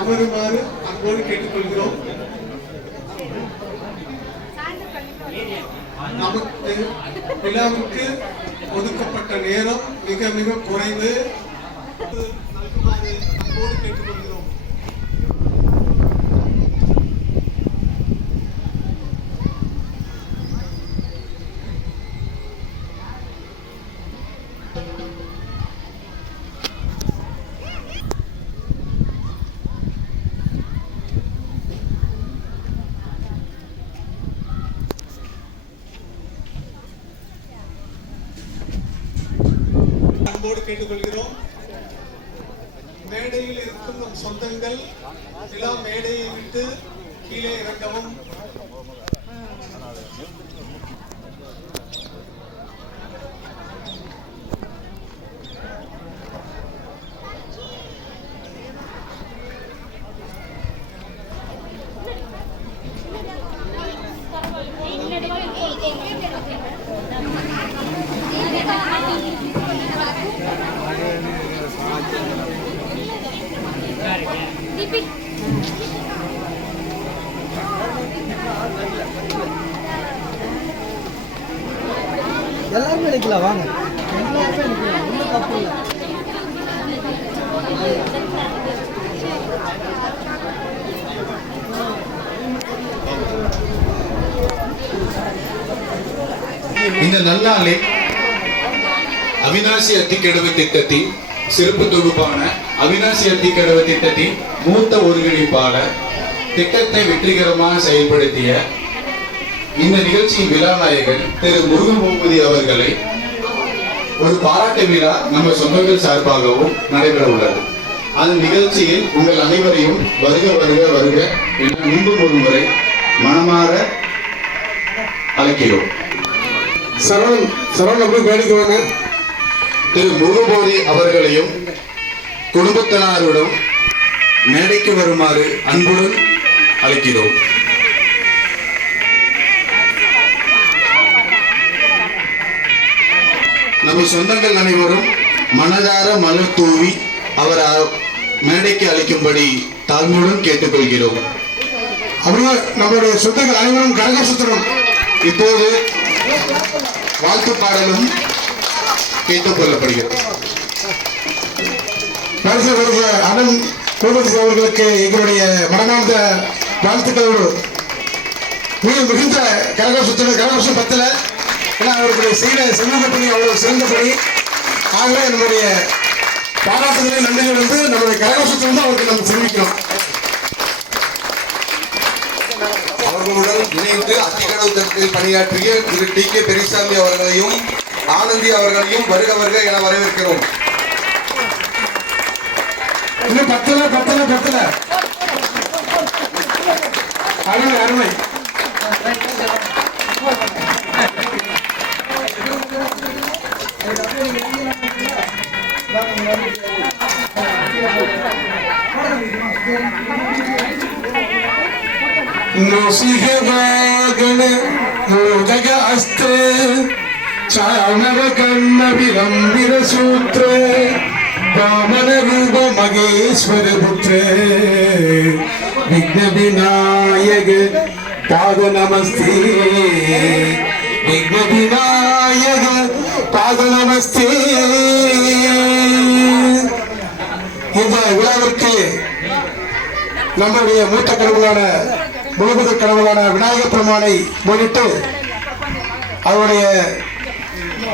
அமருமாறு அன்போடு கேட்டுக்கொள்கிறோம். நமக்கு விழாவுக்கு ஒதுக்கப்பட்ட நேரம் மிக மிக குறைவு. அன்போடு கேட்டுக்கொள்கிறோம். அன்போடு கேட்டுக்கொள்கிறோம். மேடையில் இருக்கும் நம் சொந்தங்கள் விழா மேடையை விட்டு கீழே இறங்கவும். எல்லாருமே நிற்கலாம், வாங்க. எல்லாருமே நிற்கலாம், ஒன்றும் தப்பு இல்லை. இந்த நல்லாளில் அவிநாசி அத்திக்கடவு திட்டத்தின் சிறப்பு தொகுப்பான அவிநாசி அத்திக்கடவு திட்டத்தின் மூத்த ஒருங்கிணைப்பாளர், திட்டத்தை வெற்றிகரமாக செயல்படுத்திய இந்த நிகழ்ச்சியின் விழாநாயகர் திரு முருகன் பூபதி அவர்களை ஒரு பாராட்டு விழா நம்ம சொந்தங்கள் சார்பாகவும் நடைபெற உள்ளது. அந்த நிகழ்ச்சியில் உங்கள் அனைவரையும் வருக வருக வருக என மீண்டும் ஒரு முறை மனமாற அழைக்கிறோம். திரு முருகபோதி அவர்களையும் குடும்பத்தினருடன் மேடைக்கு வருமாறு அன்புடன் அழைக்கிறோம். நம்ம சொந்தங்கள் அனைவரும் மனதார மலர் தூவி அவர் மேடைக்கு அழைக்கும்படி தாழ்மையுடன் கேட்டுக்கொள்கிறோம். நம்முடைய சொந்தங்கள் அனைவரும் கரகோஷத்துடன் இப்போது வாழ்த்து பாடலும் கேட்டுக்கொள்ளப்படுகிறது. அண்ணன் அவர்களுக்கு எங்களுடைய மனமார்ந்த வாழ்த்துக்களோடு மிகுந்த கரகோஷத்துடன், கரகோஷம் பத்தல, அவர்களுடைய செய்த சமூக பணி அவ்வளவு சிறந்த பணி. ஆகவே நம்முடைய பாராட்டுகளை நன்றிகள் வந்து நம்முடைய கரகோஷத்திலிருந்து அவருக்கு நம்ம தெரிவிக்கிறோம். அவர்களுடன் இணைந்து அத்திக்கடவு திட்டத்தில் பணியாற்றிய திரு டி கே பெரியசாமி அவர்களையும் ஆனந்தி அவர்களையும் வருக வருக என வரவேற்கிறோம். இன்னும் பத்தல அருமை அருமை. ಮೋದಕ ಅಸ್ತ್ರ ಚಾಮರ ಕಣ್ಣ ವಿಲಂಬಿರ ಸೂತ್ರ ವಾಮನ ರೂಪ ಮಗೇಶ್ವರ ಪುತ್ರ ವಿಘ್ನ ವಿನಾಯಕ ಪಾದ ನಮಸ್ತೆ, ವಿಘ್ನ ವಿನಾಯಕ ಪಾದ ನಮಸ್ತೆ. இந்த விழாவிற்கு நம்முடைய மூத்த கடவுளான முழுமுதற் கடவுளான விநாயகப் பெருமானை முன்னிட்டு அவருடைய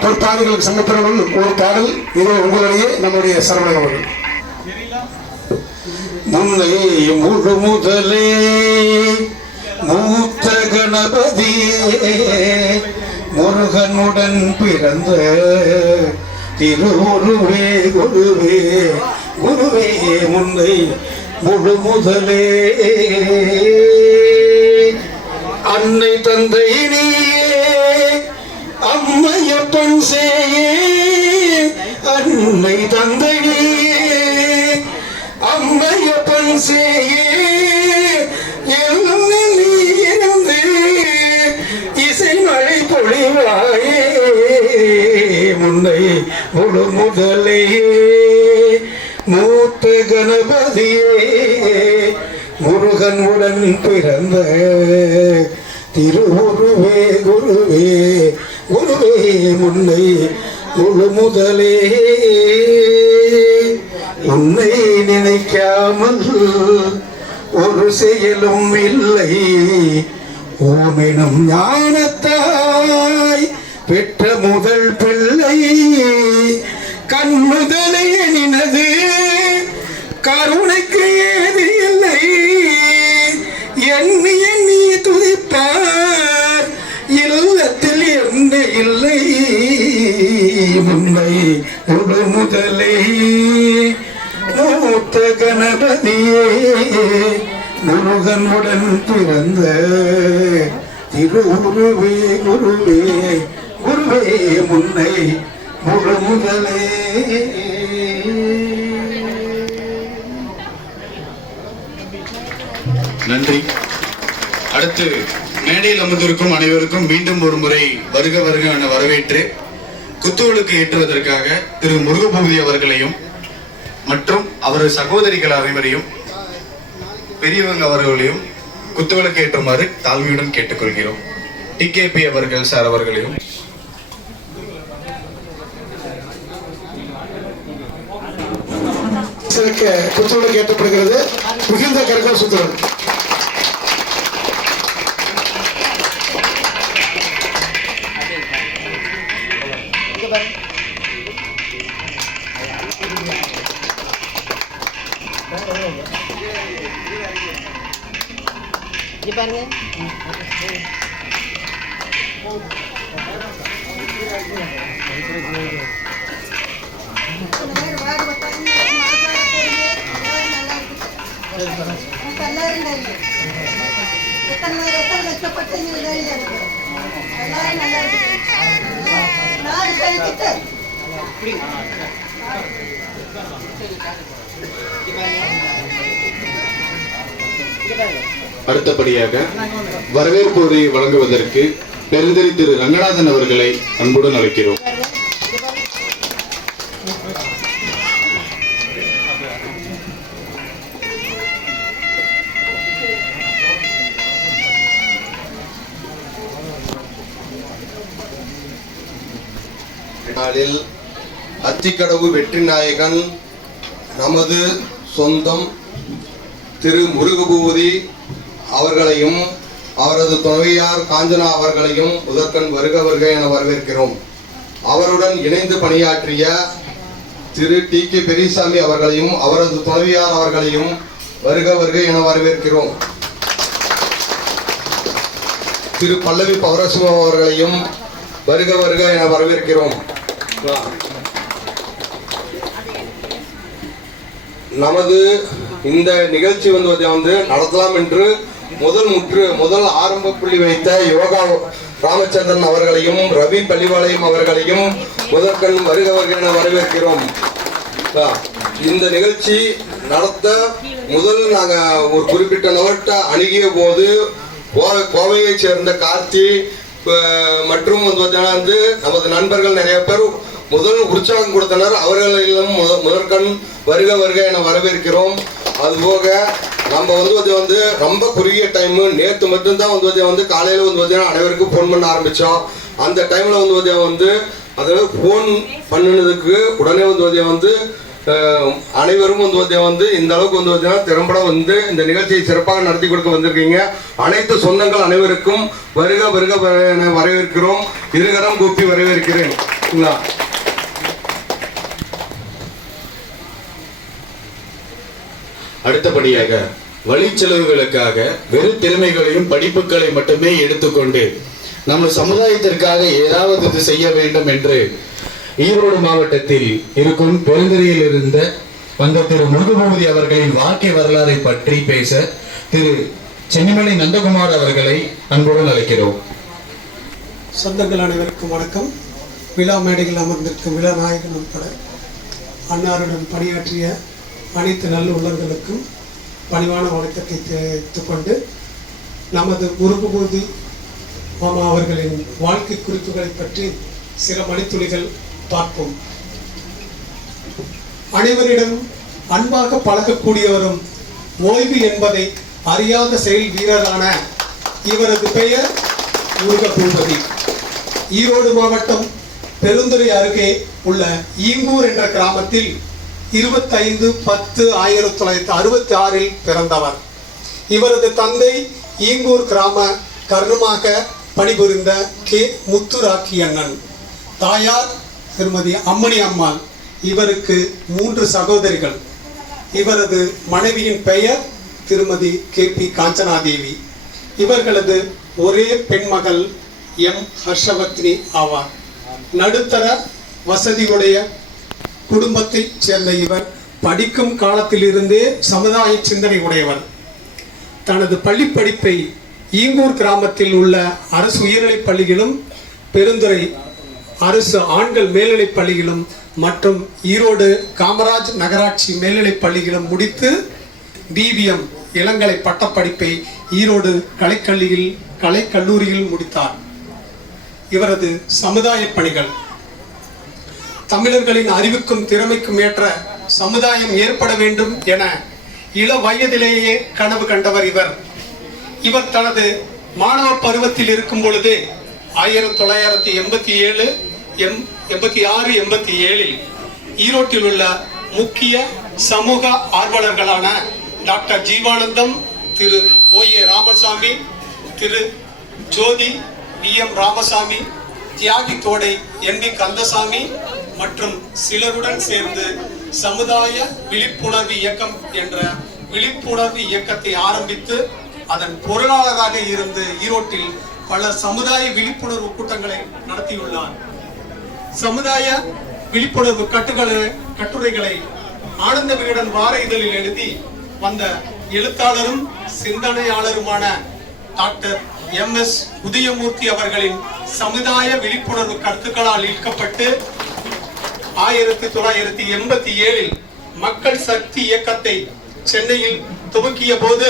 பொற்பாடுகளுக்கு சமர்ப்பணம் ஒரு பாடல். இது உங்களுடைய நம்முடைய சரவணன் அவர்கள். முன்னை முழு முதலே மூத்த கணபதியே முருகனுடன் பிறந்த திருவுருவே குருவே குருவே முன்னை முழு முதலே அன்னை தந்தை நீயே அம்மையப்பன் சேயே அன்னை தந்தை நீயே அம்மையப்பன் சேயே முதலே மூத்த கணபதியே முருகன் உடன் பிறந்த திருவுருவே குருவே குருவே முன்னை முழு முதலே உன்னை நினைக்காமல் ஒரு செயலும் இல்லை. ஓமெனும் ஞானத்தாய் பெற்ற முதல் பிள்ளை கண்முதலே நினது கருணைக்கு ஏது இல்லை. எண்ணி எண்ணி துதிப்பார் இல்லத்தில் என்ன இல்லை. உண்மை ஒரு முதலே மூத்த கணபதியே முருகனுடன் பிறந்த திருவுருவே குருவே குருவே முன்னை முழு முதலே. நன்றி. அடுத்து மேடையில் அமர்ந்திருக்கும் அனைவருக்கும் மீண்டும் ஒரு முறை வருக வருக என வரவேற்று குத்துவிளக்கு ஏற்றுவதற்காக திரு முருகபூதி அவர்களையும் மற்றும் அவரது சகோதரிகள் அனைவரையும் பெரியவங்க அவர்களையும் குத்துவிளக்கு ஏற்றுமாறு தாழ்மையுடன் கேட்டுக்கொள்கிறோம். டிகேபி அவர்கள் சார் அவர்களையும் குத்துவிளக்கு ஏற்றப்படுகிறது. மிகுந்த கரகோஷ சுத்துடன் பாருங்க. அடுத்தபடியாக வரவேற்பு உரையை வழங்குவதற்கு பெருந்தரி திரு ரங்கநாதன் அவர்களை அன்புடன் அழைக்கிறோம். நாளில் அத்திக்கடவு வெற்றி நாயகன் நமது சொந்தம் திரு முருகபூதி அவர்களையும் அவரது துணைவியார் காஞ்சனா அவர்களையும் முதற்கண் வருக வருக என வரவேற்கிறோம். அவருடன் இணைந்து பணியாற்றிய திரு டி.கே. பெரியசாமி அவர்களையும் அவரது துணைவியார் அவர்களையும் வருக வருக என வரவேற்கிறோம். திரு பல்லவி பவரசிவம் அவர்களையும் வருக வருக என வரவேற்கிறோம். நமது இந்த நிகழ்ச்சி வந்து நடத்தலாம் என்று முதல் ஆரம்ப புள்ளி வைத்த யோகா ராமச்சந்திரன் அவர்களையும் ரவி பள்ளிவாளையம் அவர்களையும் முதற்கண் வருக வருக என வரவேற்கிறோம். இந்த நிகழ்ச்சி நடத்த முதல் நாங்கள் ஒரு குறிப்பிட்ட நபர்கிட்ட அணுகிய போது கோவையை சேர்ந்த கார்த்தி மற்றும் வந்து நமது நண்பர்கள் நிறைய பேர் முதல் உற்சாகம் கொடுத்தனர். அவர்களையும் முதற்கண் வருக வருக என வரவேற்கிறோம். அதுபோக நம்ம வந்து ரொம்ப குறுகிய டைமு நேற்று மட்டும்தான் வந்து காலையில் அனைவருக்கும் ஃபோன் பண்ண ஆரம்பித்தோம். அந்த டைமில் வந்து அதாவது ஃபோன் பண்ணினதுக்கு உடனே வந்து அனைவரும் வந்து இந்த அளவுக்கு திறம்பட இந்த நிகழ்ச்சியை சிறப்பாக நடத்தி கொடுக்க வந்திருக்கீங்க. அனைத்து சொந்தங்கள் அனைவருக்கும் வருக வருக என வரவேற்கிறோம். இருகரம் கூப்பி வரவேற்கிறேன். அடுத்தபடியாக வழி செலவுகளுக்காக வெறும் திறமைகளையும் படிப்புகளை மட்டுமே எடுத்துக்கொண்டு நம்ம சமுதாயத்திற்காக ஏதாவது செய்ய வேண்டும் என்று ஈரோடு மாவட்டத்தில் இருக்கும் பெருந்தரியில் இருந்த வந்த திரு முருகபூதி அவர்களின் வாழ்க்கை வரலாறை பற்றி பேச திரு சென்னிமலை நந்தகுமார் அவர்களை அன்புடன் அழைக்கிறோம். சொந்தங்கள் அனைவருக்கும் வணக்கம். விழா மேடையில் அமர்ந்திருக்கும் விழா நாயகன் உட்பட அன்னாருடன் பணியாற்றிய அனைத்து நல்ல உள்ளங்களுக்கும் பணிவான வணக்கத்தை தெரிவித்துக் கொண்டு நமது முருகபூதி மாமா அவர்களின் வாழ்க்கை குறிப்புகளை பற்றி சில மணித்துளிகள் பார்ப்போம். அனைவரிடம் அன்பாக பழகக்கூடியவரும் ஓய்வு என்பதை அறியாத செயல் வீரரான இவரது பெயர் முருகபூபதி. ஈரோடு மாவட்டம் பெருந்துறை அருகே உள்ள ஈங்கூர் என்ற கிராமத்தில் 25/10/1966 பிறந்தவர். இவரது தந்தை ஈங்கூர் கிராம கர்ணமாக பணிபுரிந்த கே. முத்துராக்கி அண்ணன். தாயார் திருமதி அம்மணி அம்மாள். இவருக்கு 3 சகோதரிகள். இவரது மனைவியின் பெயர் திருமதி கே.பி. காஞ்சனாதேவி. இவர்களது ஒரே பெண்மகள் எம். ஹர்ஷவர்த்தினி ஆவார். நடுத்தர வசதியுடைய குடும்பத்தைச் சேர்ந்த இவர் படிக்கும் காலத்திலிருந்தே சமுதாய சிந்தனை உடையவர். தனது பள்ளி படிப்பை ஈங்கூர் கிராமத்தில் உள்ள அரசு உயர்நிலைப் பள்ளியிலும், பெருந்துறை அரசு ஆண்கள் மேல்நிலைப் பள்ளியிலும் மற்றும் ஈரோடு காமராஜ் நகராட்சி மேல்நிலைப் பள்ளியிலும் முடித்து BVM இளங்கலை பட்டப்படிப்பை ஈரோடு கலைக்கல்லூரியில் முடித்தார். இவரது சமுதாய பணிகள்: தமிழர்களின் அறிவுக்கும் திறமைக்கும் ஏற்ற சமுதாயம் ஏற்பட வேண்டும் என இள வயதிலேயே கனவு கண்டவர் இவர். இவர் தனது மாணவ பருவத்தில் இருக்கும் பொழுது 1987, 86, 87 ஈரோட்டில் உள்ள முக்கிய சமூக ஆர்வலர்களான டாக்டர் ஜீவானந்தம், திரு O.A. ராமசாமி, திரு ஜோதி V.M. ராமசாமி, தியாகி தோடை N.V. கந்தசாமி மற்றும் சிலருடன் சேர்ந்து சமுதாய விழிப்புணர்வு இயக்கம் என்ற விழிப்புணர்வு இயக்கத்தை ஆரம்பித்து அதன் பொருளாளராக இருந்து ஈரோட்டில் பல சமுதாய விழிப்புணர்வு கூட்டங்களை நடத்தியுள்ளார். சமுதாய விழிப்புணர்வு கட்டுரைகளை ஆனந்த விகடன் வார இதழில் எழுதி வந்த எழுத்தாளரும் சிந்தனையாளருமான டாக்டர் M.S. உதயமூர்த்தி அவர்களின் சமுதாய விழிப்புணர்வு கருத்துக்களால் ஈர்க்கப்பட்டு 1987 மக்கள் சக்தி இயக்கத்தை சென்னையில் துவக்கிய போது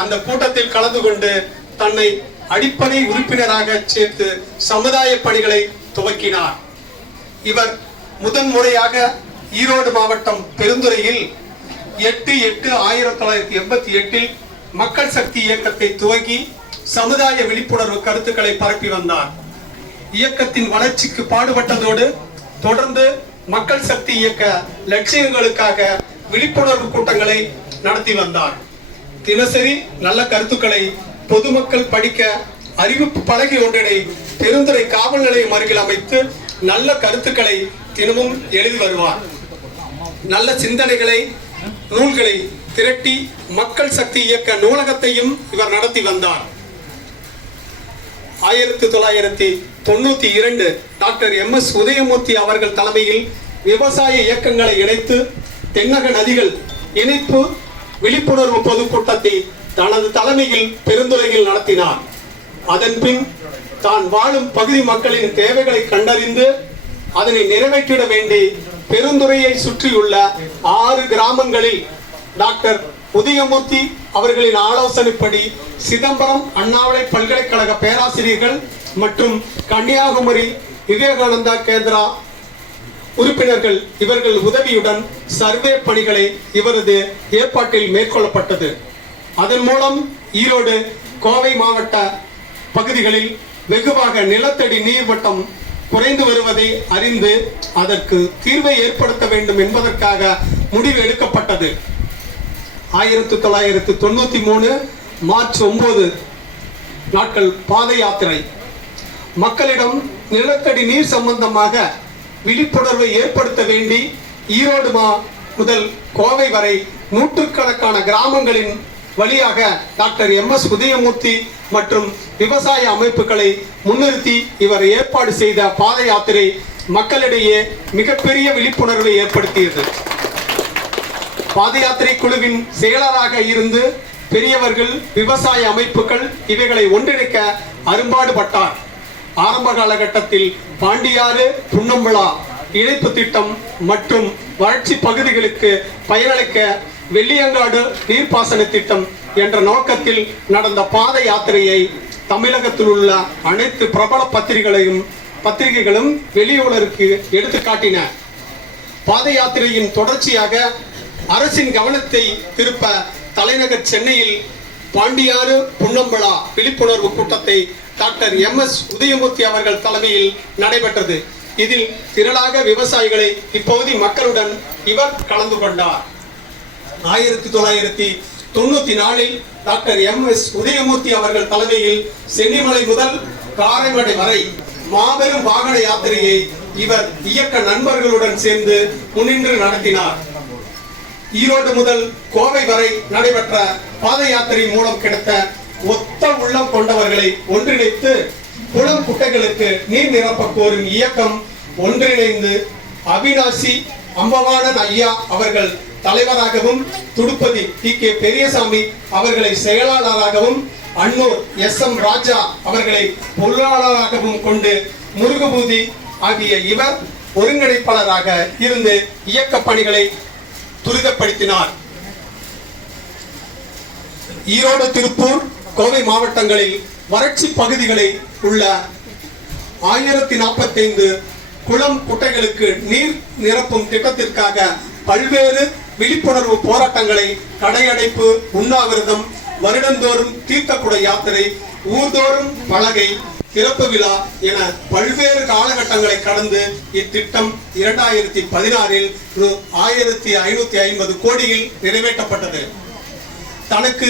அந்த கூட்டத்தில் கலந்து கொண்டு தன்னை அடிப்படை உறுப்பினராக சேர்த்து சமுதாய பணிகளை துவக்கினார். இவர் முதன்முறையாக ஈரோடு மாவட்டம் பெருந்துறையில் 8/8/1988 மக்கள் சக்தி இயக்கத்தை துவங்கி சமுதாய விழிப்புணர்வு கருத்துக்களை பரப்பி வந்தார். இயக்கத்தின் வளர்ச்சிக்கு பாடுபட்டதோடு தொடர்ந்து மக்கள் சக்தி இயக்க லட்சியங்களுக்காக விழிப்புணர்வு கூட்டங்களை நடத்தி வந்தார். தினசரி நல்ல கருத்துக்களை பொதுமக்கள் படிக்க அறிவிப்பு பலகை ஒன்றினை பெருந்துறை காவல் நிலையம் அருகில் அமைத்து நல்ல கருத்துக்களை தினமும் எழுதி வருவார். நல்ல சிந்தனைகளை, நூல்களை திரட்டி மக்கள் சக்தி இயக்க நூலகத்தையும் இவர் நடத்தி வந்தார். 1992 டாக்டர் M.S. உதயமூர்த்தி அவர்கள் தலைமையில் விவசாய இயக்கங்களை இணைத்து தென்னக நதிகள் இணைப்பு விழிப்புணர்வு பொதுக்கூட்டத்தை தனது தலைமையில் பெருந்துறையில் நடத்தினார். அதன் பின் தான் வாழும் பகுதி மக்களின் தேவைகளை கண்டறிந்து அதனை நிறைவேற்றிட வேண்டி பெருந்துறையை சுற்றியுள்ள 6 கிராமங்களில் டாக்டர் உதயமூர்த்தி அவர்களின் ஆலோசனைப்படி சிதம்பரம் அண்ணாமலை பல்கலைக்கழக பேராசிரியர்கள் மற்றும் கன்னியாகுமரி விவேகானந்தா கேந்திரா உறுப்பினர்கள் இவர்கள் உதவியுடன் சர்வே பணிகளை இவரது ஏற்பாட்டில் மேற்கொள்ளப்பட்டது. அதன் மூலம் ஈரோடு, கோவை மாவட்ட பகுதிகளில் வெகுவாக நிலத்தடி நீர்மட்டம் குறைந்து வருவதை அறிந்து அதற்கு தீர்வை ஏற்படுத்த வேண்டும் என்பதற்காக முடிவு எடுக்கப்பட்டது. 1993 மார்ச் 9 நாட்கள் பாத யாத்திரை. மக்களிடம் நிலத்தடி நீர் சம்பந்தமாக விழிப்புணர்வை ஏற்படுத்த வேண்டி ஈரோடு முதல் கோவை வரை நூற்றுக்கணக்கான கிராமங்களின் வழியாக டாக்டர் M.S. உதயமூர்த்தி மற்றும் விவசாய அமைப்புகளை முன்னிறுத்தி இவர் ஏற்பாடு செய்த பாத யாத்திரை மக்களிடையே மிகப்பெரிய விழிப்புணர்வை ஏற்படுத்தியது. பாத யாத்திரை குழுவின் செயலராக இருந்து பெரியவர்கள், விவசாய அமைப்புகள் இவைகளை ஒன்றிணைக்க அரும்பாடுபட்டார். ஆரம்ப காலகட்டத்தில் பாண்டியாறு புன்னம்புழா இணைப்பு திட்டம் மற்றும் வறட்சி பகுதிகளுக்கு பயனளிக்க வெள்ளியங்காடு நீர்ப்பாசன திட்டம் என்ற நோக்கத்தில் நடந்த பாத யாத்திரையை தமிழகத்தில் உள்ள அனைத்து பிரபல பத்திரிகைகளும் வெளியுலகிற்கு எடுத்து காட்டின. பாத யாத்திரையின் தொடர்ச்சியாக அரசின் கவனத்தை திருப்ப தலைநகர் சென்னையில் பாண்டியாறு புன்னம்பலா விழிப்புணர்வு கூட்டத்தை டாக்டர் MS உதயமூர்த்தி அவர்கள் தலைமையில் நடைபெற்றது. இதில் திரளாக விவசாயிகளை இப்பகுதி மக்களுடன் இவர் கலந்து கொண்டார். 1994 டாக்டர் MS உதயமூர்த்தி அவர்கள் தலைமையில் சென்னிமலை முதல் காரைமடை வரை மாபெரும் வாகன யாத்திரையை இவர் இயக்க நண்பர்களுடன் சேர்ந்து முன்னின்று நடத்தினார். ஈரோடு முதல் கோவை வரை நடைபெற்ற பாத யாத்திரை மூலம் கிடைத்த ஒத்த உள்ளம் கொண்டவர்களை ஒன்றிணைத்து குளம் குட்டைகளுக்கு நீர் நிரப்ப கோரும் இயக்கம் ஒன்றிணைந்து அவினாசி அம்பவாணன் ஐயா அவர்கள் தலைவராகவும், துடுப்பதி TK பெரியசாமி அவர்களை செயலாளராகவும், அன்னூர் SM ராஜா அவர்களை பொருளாளராகவும் கொண்டு முருகபூதி ஆகிய இவர் ஒருங்கிணைப்பாளராக இருந்து இயக்க பணிகளை துரிதப்படுத்தினார். ஈரோடு, திருப்பூர், கோவை மாவட்டங்களில் வறட்சி பகுதிகளில் உள்ள 1045 குளம் குட்டைகளுக்கு நீர் நிரப்பும் திட்டத்திற்காக பல்வேறு விழிப்புணர்வு போராட்டங்களை, கடையடைப்பு, உண்ணாவிரதம், வருடந்தோறும் தீர்த்தக்குட யாத்திரை, ஊர்தோறும் பலகை, திறப்பு விழா என பல்வேறு காலகட்டங்களை கடந்து இத்திட்டம் 2016 1550 கோடியில் நிறைவேற்றப்பட்டது. தனக்கு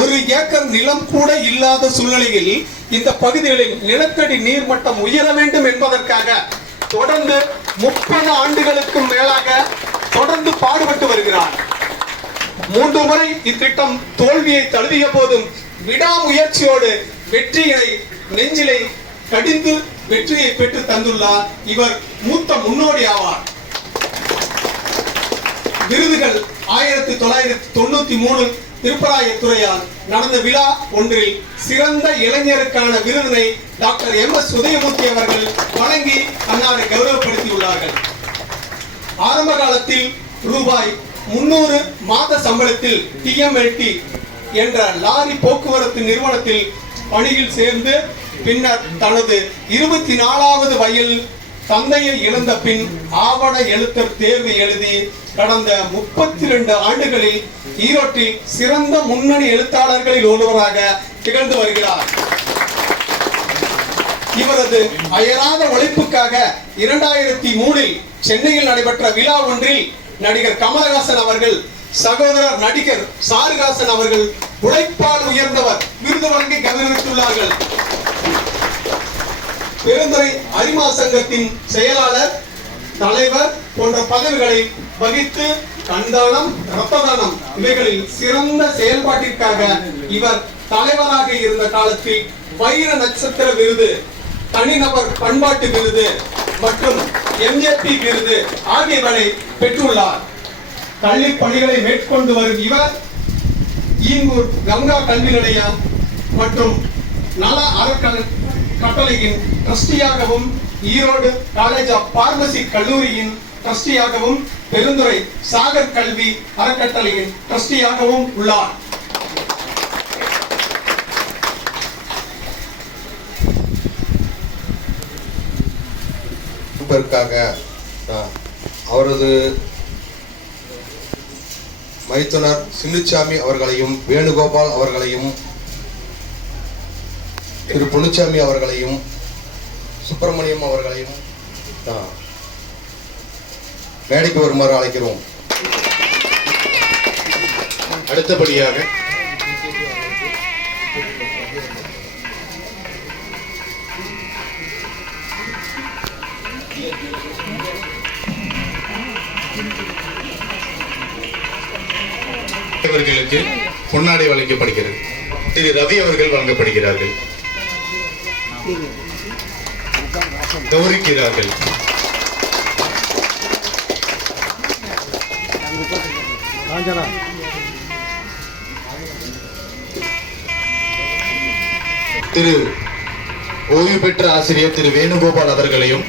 1 ஏக்கர் நிலம் கூட இல்லாத சூழ்நிலையில் இந்த பகுதிகளில் நிலத்தடி நீர்மட்டம் உயர வேண்டும் என்பதற்காக தொடர்ந்து 30 ஆண்டுகளுக்கும் மேலாக தொடர்ந்து பாடுபட்டு வருகிறார். 3 முறை இத்திட்டம் தோல்வியை தழுவிய போதும் விடாமுயற்சியோடு வெற்றியை நெஞ்சிலை கடிந்து வெற்றியை பெற்று தந்துள்ளார். இவர் மூத்த முன்னோடி ஆவார். விருதுகள் 1993 திருப்பராயத்துறையால் நடந்த விழா ஒன்றில் சிறந்த இளைஞருக்கான விருதினை டாக்டர் MS உதயமூர்த்தி அவர்கள் வழங்கி அன்னாரை கௌரவப்படுத்தியுள்ளார்கள். ஆரம்ப காலத்தில் ரூபாய் 300 மாத சம்பளத்தில் TMLT என்ற லாரி போக்குவரத்து நிறுவனத்தில் பணியில் சேர்ந்து பின்னர் தனது 24வது வயதில் தந்தையை இழந்த பின் ஆவண எழுத்தர் தேர்வு எழுதி கடந்த 32 ஆண்டுகளில் ஈரோட்டில் சிறந்த முன்னணி எழுத்தாளர்களில் ஒருவராக திகழ்ந்து வருகிறார். இவரது அயராத உழைப்புக்காக 2003 சென்னையில் நடைபெற்ற விழா ஒன்றில் நடிகர் கமலஹாசன் அவர்கள், சகோதரர் நடிகர் சாருகாசன் அவர்கள் உழைப்பால் உயர்ந்தவர் விருது வழங்கி கௌரவித்துள்ளார்கள். பெருந்துறை அரிமா சங்கத்தின் செயலாளர், தலைவர் போன்ற பதவிகளை வகித்து கண்தானம், இரத்த தானம் இவைகளில் சிறந்த செயல்பாட்டிற்காக இவர் தலைவராக இருந்த காலத்தில் வைர நட்சத்திர விருது, தனிநபர் பண்பாட்டு விருது மற்றும் MJP விருது ஆகியவற்றை பெற்றுள்ளார். கல்வி பணிகளை மேற்கொண்டு வரும் இவர் ஈங்கூர் கங்கா கல்வி நிலையம் மற்றும் நல அறக்கட்டளையின் ட்ரஸ்டியாகவும், ஈரோடு காலேஜ் ஆஃப் பார்மசி கல்லூரியின் ட்ரஸ்டியாகவும், பெருந்துறை சாகர் கல்வி அறக்கட்டளையின் ட்ரஸ்டியாகவும் உள்ளார். அவரது மைத்துனர் சின்னுச்சாமி அவர்களையும், வேணுகோபால் அவர்களையும், திரு பொன்னுச்சாமி அவர்களையும், சுப்பிரமணியம் அவர்களையும் மேடைக்கு வருமாறு அழைக்கிறோம். அடுத்தபடியாக இவர்களுக்கு பொன்னாடை வழங்கப்படுகிறது. திரு ரவி அவர்கள் வழங்கப்படுகிறார்கள், கௌரவிக்கிறார்கள். திரு ஓய்வு பெற்ற ஆசிரியர் திரு வேணுகோபால் அவர்களையும்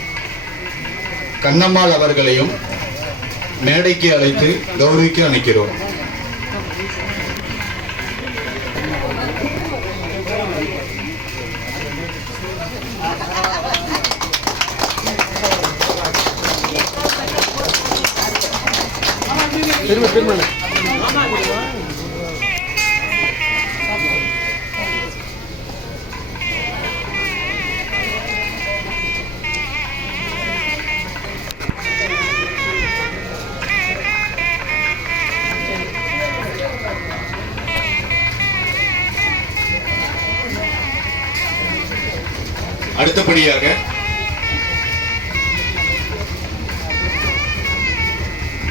கண்ணம்மாள் அவர்களையும் மேடைக்கு அழைத்து கௌரவிக்க அழைக்கிறோம்.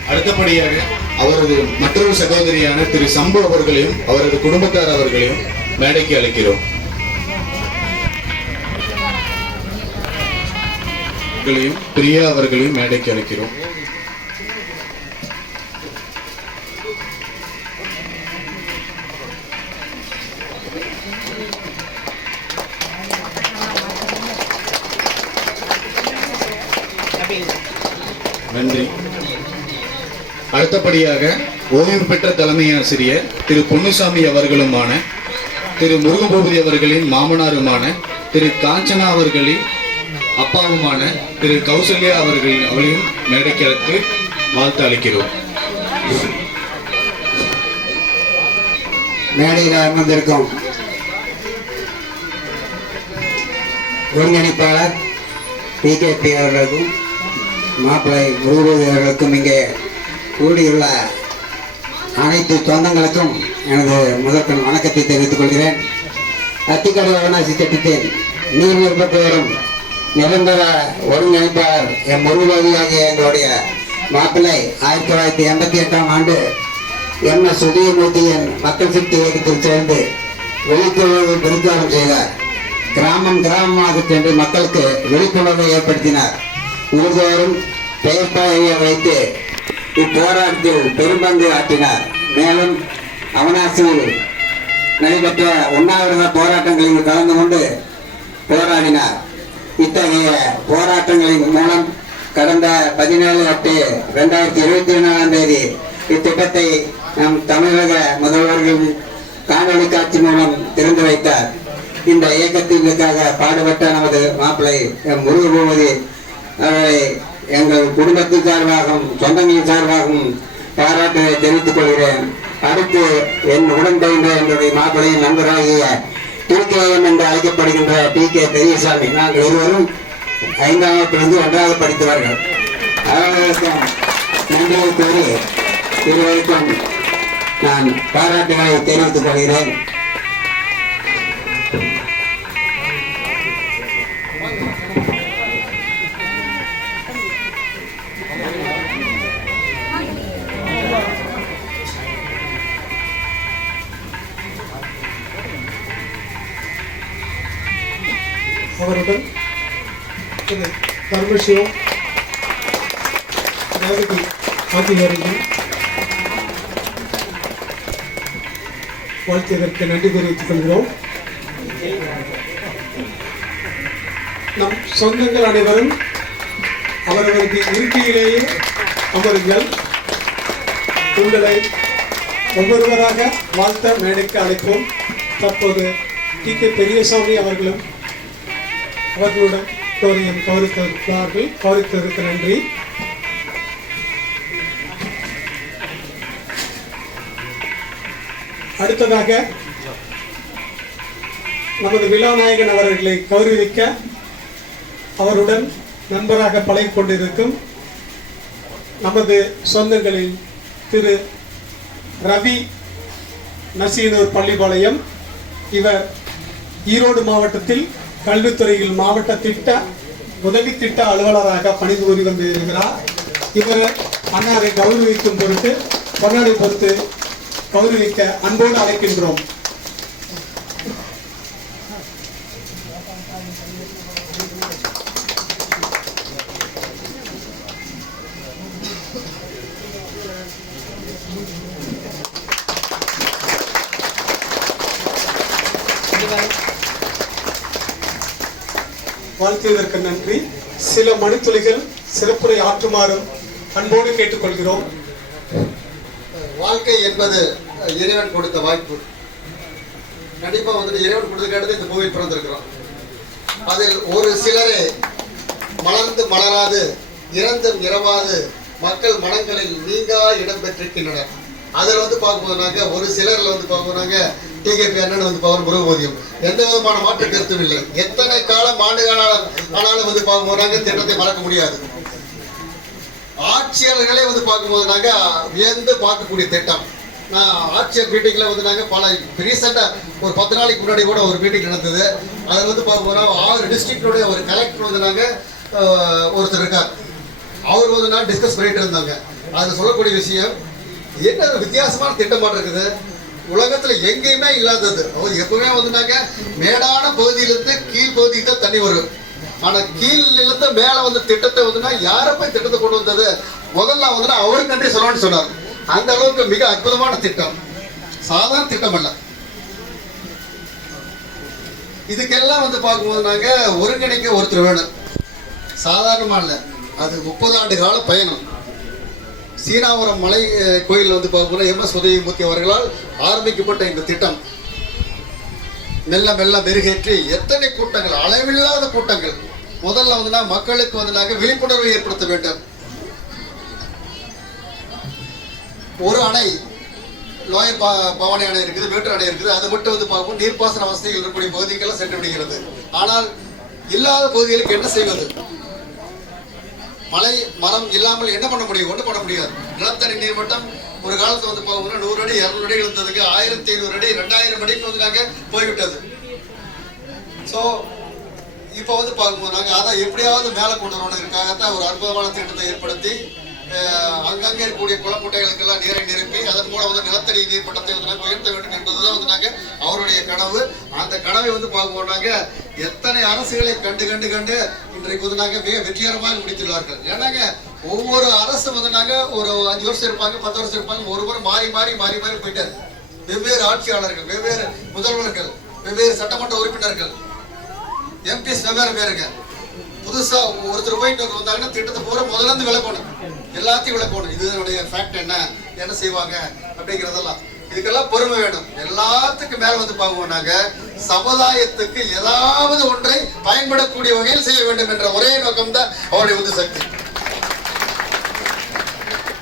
அடுத்தபடியாக அவரது மற்றொரு சகோதரியான திரு சம்பு அவர்களையும் அவரது குடும்பத்தார் அவர்களையும் மேடைக்கு அழைக்கிறோம். பிரியா அவர்களையும் மேடைக்கு அழைக்கிறோம். நன்றி. அடுத்தபடியாக ஓய்வு பெற்ற தலைமை ஆசிரியர் திரு பொன்னுசாமி அவர்களுமான திரு முருகபூபதி அவர்களின் மாமனாருமான திரு காஞ்சனா அவர்களின் அப்பாவுமான திரு கௌசல்யா அவர்களையும் மேடைக்கு அழைத்து வாழ்த்து அளிக்கிறோம். மேடையில் அமர்ந்திருக்கும் ஒருங்கிணைப்பாளர் டிகேபி அவர்களுக்கும் மாப்பிள்ளை முருகபூபதி அவர்களுக்கும் இங்கே கூடியுள்ள அனைத்து சொந்தங்களுக்கும் எனது முதற்கண் வணக்கத்தை தெரிவித்துக் கொள்கிறேன். அத்திக்கடை அவிநாசி திட்டத்தில் நீர் நிரப்பட்டு வரும் நிரந்தர ஒருங்கிணைப்பாளர் எம் முருகபூபதி ஆகிய எங்களுடைய மாப்பிள்ளை 1988ஆம் ஆண்டு MS உதயமூர்த்தியின் மக்கள் சக்தி இயக்கத்தில் சேர்ந்து விழிப்புணர்வு பிரச்சாரம் செய்தார். கிராமம் கிராமமாக சென்று மக்களுக்கு விழிப்புணர்வை ஏற்படுத்தினார். ஊர்தோறும் பெயர் பலகையை வைத்து இப்போராட்டத்தில் பெரும்பங்கு ஆற்றினார். மேலும் அவனாசியில் நடைபெற்ற உண்ணாவிரத போராட்டங்களில் கலந்து கொண்டு போராடினார். இத்தகைய போராட்டங்களின் மூலம் கடந்த 17/8/2024 இத்திட்டத்தை நம் தமிழக முதல்வர்கள் காணொலி காட்சி மூலம் திறந்து வைத்தார். இந்த இயக்கத்திற்காக பாடுபட்ட நமது மாப்பிள்ளை முருகபூபதி அவர்களை எங்கள் குடும்பத்தின் சார்பாகவும் சொந்தங்களின் சார்பாகவும் பாராட்டுகளை தெரிவித்துக் கொள்கிறேன். அடுத்து என் உடன் பயின்ற என்னுடைய மாப்பிள்ளையின் நண்பராகிய TKM என்று அழைக்கப்படுகின்ற TK பெரியசாமி, நாங்கள் இருவரும் 5ஆம் வகுப்பிலிருந்து 1ஆவது படித்தவர்கள். அவர்களுக்கும் நன்றியை கூறி இருவருக்கும் நான் பாராட்டுகளை தெரிவித்துக் கொள்கிறேன். அவருடன் தர்மசிவம் ஆகியோரையும் வாழ்த்தியதற்கு நன்றி தெரிவித்துக் கொள்கிறோம். நம் சொந்தங்கள் அனைவரும் அவரவருக்கு இருக்கையிலேயே அமருங்கள். உங்களை ஒவ்வொருவராக வாழ்த்த மேடைக்கு அழைப்போம். தற்போது TK பெரியசாமி அவர்களும் அவர்களுடன் கோரியம் கௌரவித்ததற்கு நன்றி. அடுத்ததாக நமது விழாநாயகன் அவர்களை கௌரவிக்க அவருடன் நண்பராக பழகிக் கொண்டிருக்கும் நமது சொந்தங்களில் திரு ரவி நசீனூர் பள்ளிப்பாளையம். இவர் ஈரோடு மாவட்டத்தில் கல்வித்துறையில் மாவட்ட உதவி திட்ட அலுவலராக பணிபுரி வந்திருக்கிறார். இவர் அன்னாரை கௌரவிக்கும் பொருட்டு பொன்னாடை பொறுத்து கௌரவிக்க அன்போடு அழைக்கின்றோம். வாழ்த்தியதற்கு நன்றி. சில மணித்துளிகள் சிறப்புரை ஆற்றுமாறும் அன்போடு கேட்டுக்கொள்கிறோம். வாழ்க்கை என்பது இறைவன் கொடுத்த வாய்ப்பு. கண்டிப்பா இறைவன் கொடுத்துக்கிட்டு இந்த பூமியில் பிறந்திருக்கிறோம். அதில் ஒரு சிலரே மலர்ந்து மலராது இறந்தும் இரவாது மக்கள் மனங்களில் நீங்கா இடம் பெற்றிருக்கின்றனர். அதில் வந்து பார்க்கும்போதுனாங்க ஒரு சிலர்ல வந்து பார்க்கும்போதுனாங்க டிகேபி அண்ணன் வந்து பார்க்கணும் முருகபோதியம் எந்த விதமான மாற்று கருத்தும் இல்லை. எத்தனை காலம் ஆண்டுகால ஆனாலும் வந்து பார்க்கும்போதுனாங்க திட்டத்தை மறக்க முடியாது. ஆட்சியாளர்களே வந்து பார்க்கும்போதுனாங்க வியந்து பார்க்கக்கூடிய திட்டம். நான் ஆட்சியர் மீட்டிங்கில் வந்து நாங்கள் பல ரீசெண்டாக ஒரு 10 நாளைக்கு முன்னாடி கூட ஒரு மீட்டிங் நடந்தது. அதில் வந்து பார்க்கும்போது 6 டிஸ்ட்ரிக்டோடைய ஒரு கலெக்டர் வந்து நாங்கள் ஒருத்தர் இருக்கார். அவர் வந்து நான் டிஸ்கஸ் பண்ணிட்டு இருந்தாங்க. அதில் சொல்லக்கூடிய விஷயம் என்ன வித்தியாசமான திட்டமாக இருக்குது, உலகத்தில் எங்கேயுமே இல்லாதது. அவர் எப்பவுமே வந்து நாங்கள் மேடான பகுதியிலிருந்து கீழ் பகுதிக்கு தான் தண்ணி வரும். ஆனால் கீழிலிருந்து மேலே வந்து திட்டத்தை வந்துன்னா யாரை போய் திட்டத்தை கொண்டு வந்தது முதல்ல வந்துன்னா அவருக்கு நன்றி சொல்லணும்னு சொன்னார். அந்த அளவுக்கு மிக அற்புதமான திட்டம், சாதாரண திட்டம் அல்ல. இதுக்கெல்லாம் வந்து பார்க்கும்போது நாங்க ஒருங்கிணைக்க ஒருத்தர் வேணும், சாதாரணமா இல்லை. அது 30 ஆண்டு கால பயணம். சீனாபுரம் மலை கோயில் வந்து பார்க்கும்போது MS உதயமூர்த்தி அவர்களால் ஆரம்பிக்கப்பட்ட இந்த திட்டம் மெல்ல மெல்ல மெருகேற்றி எத்தனை கூட்டங்கள், அளவில்லாத கூட்டங்கள். முதல்ல வந்துன்னா மக்களுக்கு வந்து நாங்கள் விழிப்புணர்வை ஏற்படுத்த வேண்டும். ஒரு அணை லோயர் பவானி அணை இருக்குது, மேட்டூர் அணை இருக்குது. அது மட்டும் வந்து பார்ப்போம் நீர்ப்பாசன வசதிகள் இருக்கக்கூடிய பகுதிக்கெல்லாம் சென்று விடுகிறது. ஆனால் இல்லாத பகுதிகளுக்கு என்ன செய்வது? மழை மரம் இல்லாமல் என்ன பண்ண முடியும்? ஒன்றும் பண்ண முடியாது. நிலத்தடி நீர்மட்டம் ஒரு காலத்தில் வந்து பார்க்கணும் 100 அடி 200 அடி இருந்ததுக்கு 1500 அடி 2000 அடிக்கு வந்து நாங்கள் போய்விட்டது. ஸோ இப்போ வந்து பார்க்கும்போது நாங்கள் அதை எப்படியாவது மேலே கொண்டு வரணுங்கிறதுக்காகத்தான் ஒரு அற்புதமான திட்டத்தை ஏற்படுத்தி அங்கங்கே இருக்கக்கூடிய குளக்குட்டைகளுக்கெல்லாம் நீரை நிரப்பி அதன் மூலம் வந்து நிலத்தடி நீர்மட்டத்தை வந்து நாங்கள் உயர்த்த வேண்டும் என்பதுதான் வந்து நாங்கள் அவருடைய கனவு. அந்த கனவை வந்து பார்க்கும்போது நாங்கள் எத்தனை அரசுகளை கண்டு கண்டு கண்டு இன்றைக்கு வந்து நாங்கள் மிக வெற்றிகரமாக முடித்துள்ளார்கள். ஏன்னாங்க ஒவ்வொரு அரசு வந்து நாங்கள் ஒரு 5 வருஷம் இருப்பாங்க, 10 வருஷம் இருப்பாங்க, ஒருவர் மாறி மாறி மாறி மாறி போயிட்டார். வெவ்வேறு ஆட்சியாளர்கள், வெவ்வேறு முதல்வர்கள், வெவ்வேறு சட்டமன்ற உறுப்பினர்கள், எம்பிஸ் வெவ்வேறு பேருங்க. புதுசா ஒருத்தர் போயிட்டு வந்தாங்கன்னா திட்டத்தை பூரா முதல்ல இருந்து விளக்கணும், எல்லாத்தையும் விளக்கணும். இதனுடைய ஃபேக்ட் என்ன செய்வாங்க அப்படிங்கிறதெல்லாம். இதுக்கெல்லாம் பொறுமை வேணும். எல்லாத்துக்கும் மேல வந்து பார்க்குவோம்னாங்க சமுதாயத்துக்கு ஏதாவது ஒன்றை பயன்படக்கூடிய வகையில் செய்ய வேண்டும் என்ற ஒரே நோக்கம் தான் அவருடைய உந்து சக்தி.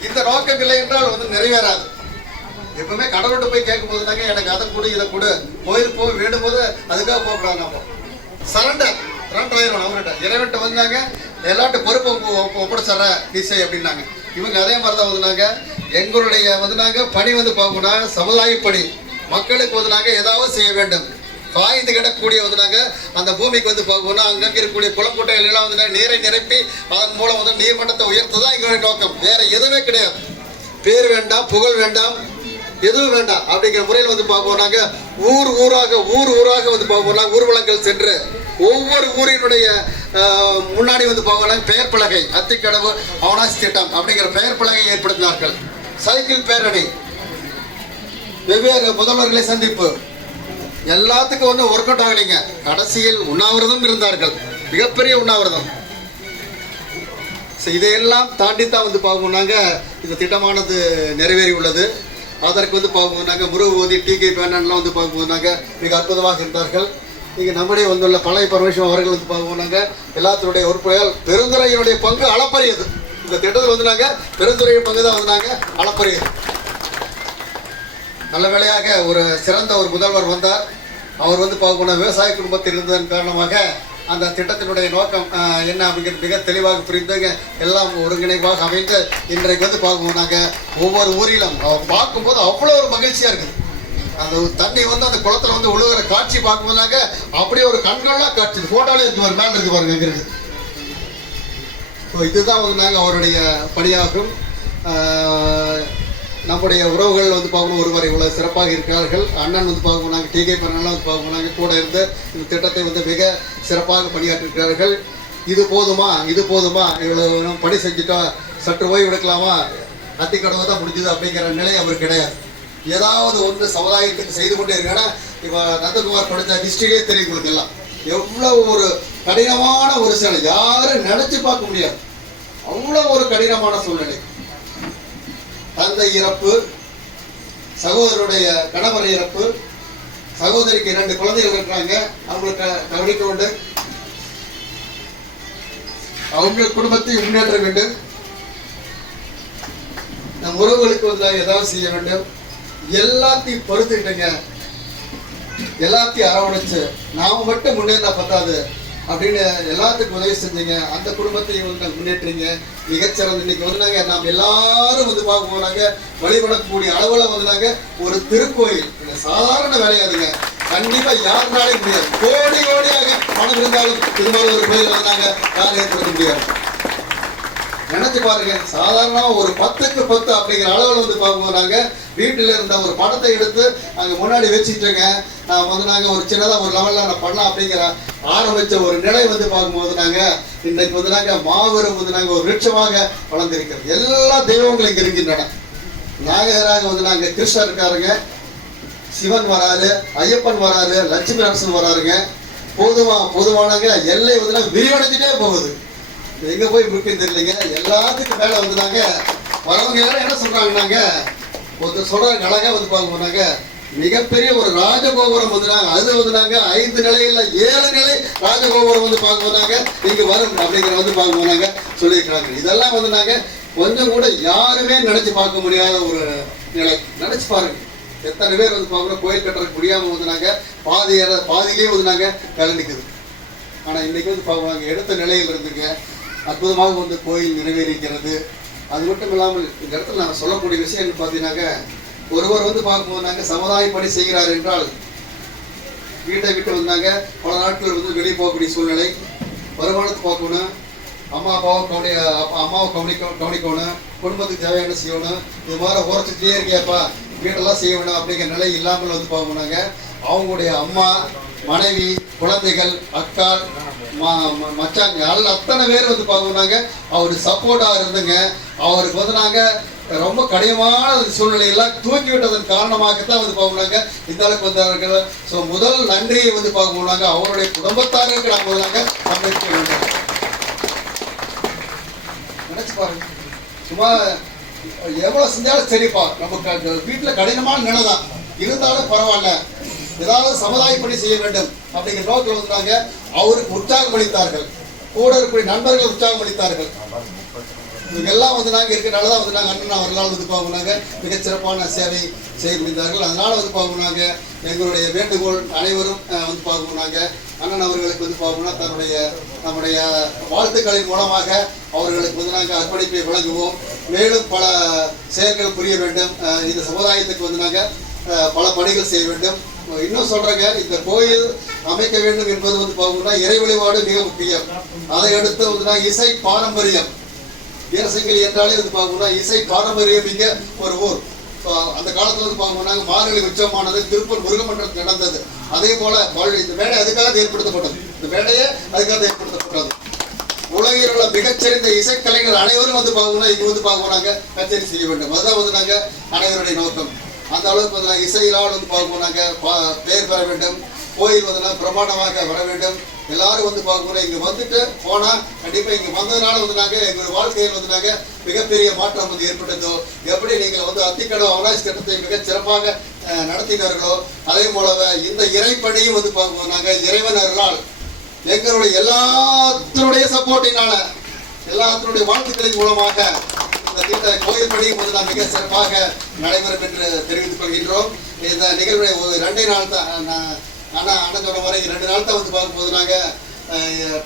இந்த நோக்கம் இல்லை என்றால் வந்து நிறைவேறாது. எப்பவுமே கடவுள்கிட்ட போய் கேட்கும் போதுனாங்க எனக்கு அதை கொடு இதை கொடு போய் வேண்டும் போது அதுக்காக போகக்கூடாது. நம்ம சரண்டர் ஆயிரும் அவர்கிட்ட. இறைவன்ட்ட வந்தாங்க எல்லாட்டும் பொறுப்பை ஒப்படைச்சற நீ செய் அப்படின்னாங்க. இவங்க அதே மாதிரி தான் வந்துனாங்க. எங்களுடைய வந்துனாங்க பணி வந்து பார்க்கணும்னா சமுதாய பணி, மக்களுக்கு வந்துனாங்க ஏதாவது செய்ய வேண்டும். காய்ந்து கிடக்கூடிய வந்துனாங்க அந்த பூமிக்கு வந்து பார்க்கணும்னா அங்கங்கே இருக்கக்கூடிய குளக்குட்டைகள் எல்லாம் வந்து நீரை நிரப்பி அதன் மூலம் வந்து நீர்மட்டத்தை உயர்த்ததான் எங்களுடைய நோக்கம். வேற எதுவுமே கிடையாது. பேர் வேண்டாம், புகழ் வேண்டாம், எதுவும் வேண்டாம் அப்படிங்கிற முறையில் வந்து பார்ப்போம்னாங்க ஊர் ஊராக வந்து பார்ப்போம்னா ஊர்வலங்கள் சென்று ஒவ்வொரு ஊரினுடைய முன்னாடி வந்து பார்ப்போம்னா பெயர் பலகை, அத்திக்கடவு அவனாசி திட்டம் அப்படிங்கிற பெயர் பலகை ஏற்படுத்தினார்கள். சைக்கிள் பேரணி, வெவ்வேறு முதல்வர்களை சந்திப்பு, எல்லாத்துக்கும் ஒன்றும் ஒர்க் அவுட் ஆகலைங்க. கடைசியில் உண்ணாவிரதம் இருந்தார்கள், மிகப்பெரிய உண்ணாவிரதம். இதையெல்லாம் தாண்டித்தான் வந்து பார்ப்போம்னாங்க இந்த திட்டமானது நிறைவேறி உள்ளது. அதற்கு வந்து பார்க்கும்போதுனாங்க முருகபோதி டிகேபி அண்ணன்லாம் வந்து பார்க்கும்போதுனாங்க மிக அற்புதமாக இருந்தார்கள். இங்கே நம்முடைய வந்துள்ள பழைய பரமேஸ்வரன் அவர்கள் வந்து பார்க்கும்போதுனாங்க எல்லாத்தினுடைய உறுப்பினர்கள் பெருந்துறையினுடைய பங்கு அளப்பரியது. இந்த திட்டத்தில் வந்துனாங்க பெருந்துறையின் பங்கு தான் வந்துனாங்க அளப்பரியது. நல்ல வேளையாக ஒரு சிறந்த ஒரு முதல்வர் வந்தார். அவர் வந்து பார்க்கணும் விவசாய குடும்பத்தில் இருந்ததன் காரணமாக அந்த திட்டத்தினுடைய நோக்கம் என்ன அப்படிங்கிறது மிக தெளிவாக புரிந்துங்க எல்லாம் ஒருங்கிணைவாக அமைந்து இன்றைக்கு வந்து பார்க்கும்போதுனாங்க ஒவ்வொரு ஊரிலும் பார்க்கும்போது அவ்வளோ ஒரு மகிழ்ச்சியாக இருக்குது. அந்த தண்ணி வந்து அந்த குளத்தில் வந்து ஒழுகிற காட்சி பார்க்கும்போதுனாங்க அப்படியே ஒரு கண்கள்லாம் காட்சி ஃபோட்டோலே இருக்கு, ஒரு மேலே இருக்கு பாருங்க இருக்கு. ஸோ இதுதான் வந்து நாங்கள் அவருடைய பணியாகும். நம்முடைய உறவுகள் வந்து பார்க்கணும் ஒருவர் இவ்வளோ சிறப்பாக இருக்கிறார்கள். அண்ணன் வந்து பார்க்கணும் நாங்கள் டிகேபி அண்ணன்லாம் வந்து பார்க்கணும் நாங்கள் கூட இருந்து இந்த திட்டத்தை வந்து மிக சிறப்பாக பணியாற்றிருக்கிறார்கள். இது போதுமா இவ்வளோ பணி செஞ்சுட்டா சற்று ஓய்வு எடுக்கலாமா, அத்திக்கடவை தான் முடிஞ்சது அப்படிங்கிற நிலை அவர் கிடையாது. ஏதாவது ஒன்று சமுதாயத்துக்கு செய்து கொண்டே இருக்காங்கன்னா இப்போ நந்தகுமார் படித்த ஹிஸ்டரியே தெரியும் உங்களுக்கு எல்லாம். எவ்வளோ ஒரு கடினமான ஒரு சூழ்நிலை, யாரும் நினைச்சு பார்க்க முடியாது. அவ்வளோ ஒரு கடினமான சூழ்நிலை. தந்தை இறப்பு, சகோதரருடைய கணவர் இறப்பு, சகோதரிக்கு 2 குழந்தைகள் இருக்கிறாங்க. அவங்களுக்கு கவனிக்க வேண்டும், அவங்க குடும்பத்தை முன்னேற்ற வேண்டும். நம் உறவுகளுக்கு வந்து ஏதாவது செய்ய வேண்டும். எல்லாத்தையும் பொறுத்துக்கிட்டங்க, எல்லாத்தையும் அரவணைச்சு நாம மட்டும் முன்னேறினா பத்தாது அப்படின்னு எல்லாத்துக்கும் உதவி செஞ்சீங்க. அந்த குடும்பத்தையும் வந்து முன்னேற்றீங்க. மிகச்சிறந்த இன்னைக்கு வந்து நாங்க நாம் எல்லாரும் வந்து பார்க்க போனாங்க வழிபடக்கூடிய அளவுல வந்து நாங்க ஒரு திருக்கோயில் சாதாரண வேலையாதுங்க. கண்டிப்பா யாருனாலே முடியாது. கோடி கோடியாக பணம் இருந்தாலும் இது மாதிரி ஒரு கோயில் வந்து நாங்க யாரும் ஏற்படுத்த முடியாது. நினைச்சு பாருங்க, சாதாரண ஒரு 10க்கு 10 அப்படிங்கிற அளவில் வந்து பார்க்கும்போது நாங்க வீட்டில் இருந்த ஒரு படத்தை எடுத்து அங்கே முன்னாடி வச்சுட்டேங்க. நான் வந்து நாங்கள் ஒரு சின்னதாக ஒரு லெவலில் நான் பண்ணலாம் அப்படிங்கிற ஆரம்பித்த ஒரு நிலை வந்து பார்க்கும்போது நாங்கள் இன்றைக்கு வந்து நாங்கள் மாபெரும் வந்து நாங்கள் ஒரு விருட்சமாக வளர்ந்திருக்கிறது. எல்லா தெய்வங்களும் இங்கே இருக்கின்றன. நாயகராக வந்து நாங்கள் கிருஷ்ணர் இருக்காருங்க, சிவன் வராரு, ஐயப்பன் வராரு, லட்சுமி நரசன் வராருங்க. பொதுவானங்க எல்லை வந்து நாங்கள் விரிவடைஞ்சிட்டே போகுது. எங்க போய் முக்கியம் தெரியலைங்க. எல்லாத்துக்கும் மேல வந்து நாங்க வரவங்க எல்லாரும் என்ன சொல்றாங்கன்னாங்க, ஒருத்தர் சொல்றாங்க அழகா வந்து பார்க்க போனாங்க மிகப்பெரிய ஒரு ராஜகோபுரம் வந்து நாங்க அது வந்து நாங்க 5 நிலையில 7 நிலை ராஜகோபுரம் வந்து பார்க்க போனாங்க இங்க வரும் அப்படிங்கிற வந்து பார்க்க போனாங்க சொல்லியிருக்கிறாங்க. இதெல்லாம் வந்து நாங்க கொஞ்சம் கூட யாருமே நினைச்சு பார்க்க முடியாத ஒரு நிலை. நினைச்சு பாருங்க, எத்தனை பேர் வந்து பார்க்குறோம் கோயில் கட்டுறதுக்கு முடியாம வந்து நாங்க பாதியிலே வந்து நாங்க கலந்துக்குது. ஆனா இன்னைக்கு வந்து பார்க்குவாங்க எடுத்த நிலையில் இருந்துங்க அற்புதமாக வந்து கோயில் நிறைவேறிக்கிறது. அது மட்டும் இல்லாமல் இந்த இடத்துல நான் சொல்லக்கூடிய விஷயம் என்ன பார்த்தீங்கன்னாக்க, ஒருவர் வந்து பார்க்கும்போது நாங்கள் சமுதாய பணி செய்கிறார் என்றால் வீட்டை விட்டு வந்தாங்க பல நாட்கள் வந்து வெளியே போகக்கூடிய சூழ்நிலை. வருமானத்தை பார்க்கணும், அம்மாவை கவனிக்கணும், குடும்பத்துக்கு தேவையான செய்யணும். இது மாதிரி உரைச்சிட்டே இருக்கியாப்பா வீட்டெல்லாம் செய்ய வேணும் அப்படிங்கிற நிலை இல்லாமல் வந்து பார்க்கணுங்க. அவங்களுடைய அம்மா, மனைவி, குழந்தைகள், அக்கா, மச்சாங்க அத்தனை பேர் வந்து பார்க்கணுங்க அவரு சப்போர்ட்டாக இருந்துங்க. அவருக்கு வந்து நாங்கள் ரொம்ப கடினமான சூழ்நிலையெல்லாம் தூக்கி விட்டதன் காரணமாகத்தான் வந்து பார்க்கணுங்க இந்த அளவுக்கு வந்தார்கள். ஸோ முதல் நன்றியை வந்து பார்க்கணுங்க அவருடைய குடும்பத்தாருக்கு நாங்கள் நாங்கள் சமைக்க வேண்டும். நினைச்சு பாருங்க, சும்மா எவ்வளோ செஞ்சாலும் சரிப்பா நம்ம வீட்டில் கடினமான நிலை தான் இருந்தாலும் பரவாயில்ல, ஏதாவது சமுதாய பணி செய்ய வேண்டும் அப்படிங்கிற நோக்கில் வந்தாங்க. அவருக்கு உற்சாகம் அளித்தார்கள், கூட இருக்கக்கூடிய நண்பர்கள் உற்சாகம் அளித்தார்கள். இவங்கெல்லாம் வந்து நாங்கள் இருக்கிறனால தான் வந்து நாங்கள் அண்ணன் அவர்களால் வந்து பார்க்கணுங்க மிகச்சிறப்பான சேவை செய்ய முடிந்தார்கள். அதனால வந்து பார்க்கணுங்க எங்களுடைய வேண்டுகோள் அனைவரும் வந்து பார்க்கணுங்க அண்ணன் அவர்களுக்கு வந்து பார்க்கணும்னா நம்முடைய வாழ்த்துக்களின் மூலமாக அவர்களுக்கு வந்து நாங்கள் அர்ப்பணிப்பை வழங்குவோம். மேலும் பல செயல்கள் புரிய வேண்டும். இந்த சமுதாயத்துக்கு வந்து நாங்கள் பல பணிகள் செய்ய வேண்டும். இன்னும் சொல்றேங்க, இந்த கோயில் அமைக்க வேண்டும் என்பது வந்து பார்க்கணும்னா இறை வழிபாடு மிக முக்கியம். அதை அடுத்து வந்து இசை பாரம்பரியம், வீரசங்கிலி என்றாலே வந்து பார்க்கணும்னா இசை பாரம்பரியம் மிக்க ஒரு ஊர். அந்த காலத்துல வந்து பார்க்கணும்னா மார்கழி உற்சவமானது திருப்பூர் முருகமன்றத்தில் நடந்தது. அதே போல இந்த மேடை அதுக்காக ஏற்படுத்தப்பட்டது. இந்த மேடையே அதுக்காக ஏற்படுத்தப்பட்டது. உலகில் உள்ள மிகச்சிறந்த இசைக்கலைஞர் அனைவரும் வந்து பார்க்கணும் இங்க வந்து பார்க்கணும்னாங்க கச்சேரி செய்ய வேண்டும். அதுதான் வந்து நாங்க அனைவருடைய நோக்கம். அந்த அளவுக்கு வந்து நாங்கள் இசையிலால் வந்து பார்க்கணும்னாங்க பெயர் பெற வேண்டும். கோயில் வந்து பிரமாண்டமாக வர வேண்டும். எல்லாரும் வந்து பார்க்கணும் இங்கே வந்துட்டு போனால் கண்டிப்பாக இங்கே வந்ததுனால வந்து நாங்கள் எங்களுடைய வாழ்க்கையில் வந்து நாங்கள் மிகப்பெரிய மாற்றம் வந்து ஏற்பட்டதோ, எப்படி நீங்கள் வந்து அத்திக்கடவு அவனாசி திட்டத்தை மிக சிறப்பாக நடத்தினார்களோ அதே போலவே இந்த இறைப்பணியும் வந்து பார்க்கணும் நாங்கள் இறைவனர்களால் எங்களுடைய எல்லாத்தினுடைய சப்போர்ட்டினால எல்லாத்தினுடைய வாழ்த்துக்களின் மூலமாக இந்த திட்ட கோயில் பணியும் வந்து நான் மிக சிறப்பாக நடைபெறும் என்று தெரிவித்துக் கொள்கின்றோம். இந்த நிகழ்வுடைய 2 நாள் தான் அண்ணன் சொன்ன வரை 2 நாள் தான் வந்து பார்க்கும்போது நாங்கள்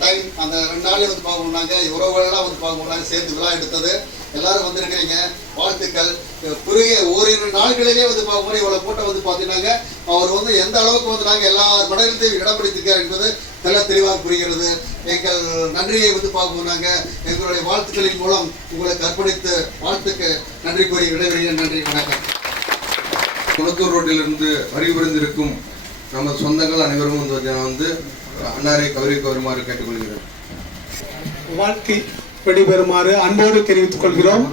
டைம் அந்த 2 நாள்லேயே வந்து பார்க்கணும்னாங்க உறவுகளெல்லாம் வந்து பார்க்கணும்னாங்க சேர்ந்து விழா எடுத்தது. எல்லாரும் வந்திருக்கிறீங்க, வாழ்த்துக்கள். குறுகிய 1-2 நாட்களிலே வந்து பார்க்கும்போது இவ்வளோ கூட்டம் வந்து பார்த்தீங்கன்னாங்க அவர் வந்து எந்த அளவுக்கு வந்து நாங்கள் எல்லா மடலத்தையும் இடம் பிடித்திருக்கார் என்பது தெளிவாக புரிகிறது. எங்கள் நன்றியை வந்து பார்க்கணும்னாங்க எங்களுடைய வாழ்த்துக்களின் மூலம் உங்களுக்கு அர்ப்பணித்து வாழ்த்துக்கு நன்றி கூறி விடைபெறுகிறேன். நன்றி, வணக்கம். குளத்தூர் ரோட்டிலிருந்து வருகின்றிருக்கும் நமது சொந்தங்கள் அனைவரும் வந்து அன்னாரை கௌரவிக்க வருமாறு கேட்டுக்கொள்கிறேன். வாழ்த்தி விடைபெறுமாறு அன்போடு தெரிவித்துக் கொள்கிறோம்.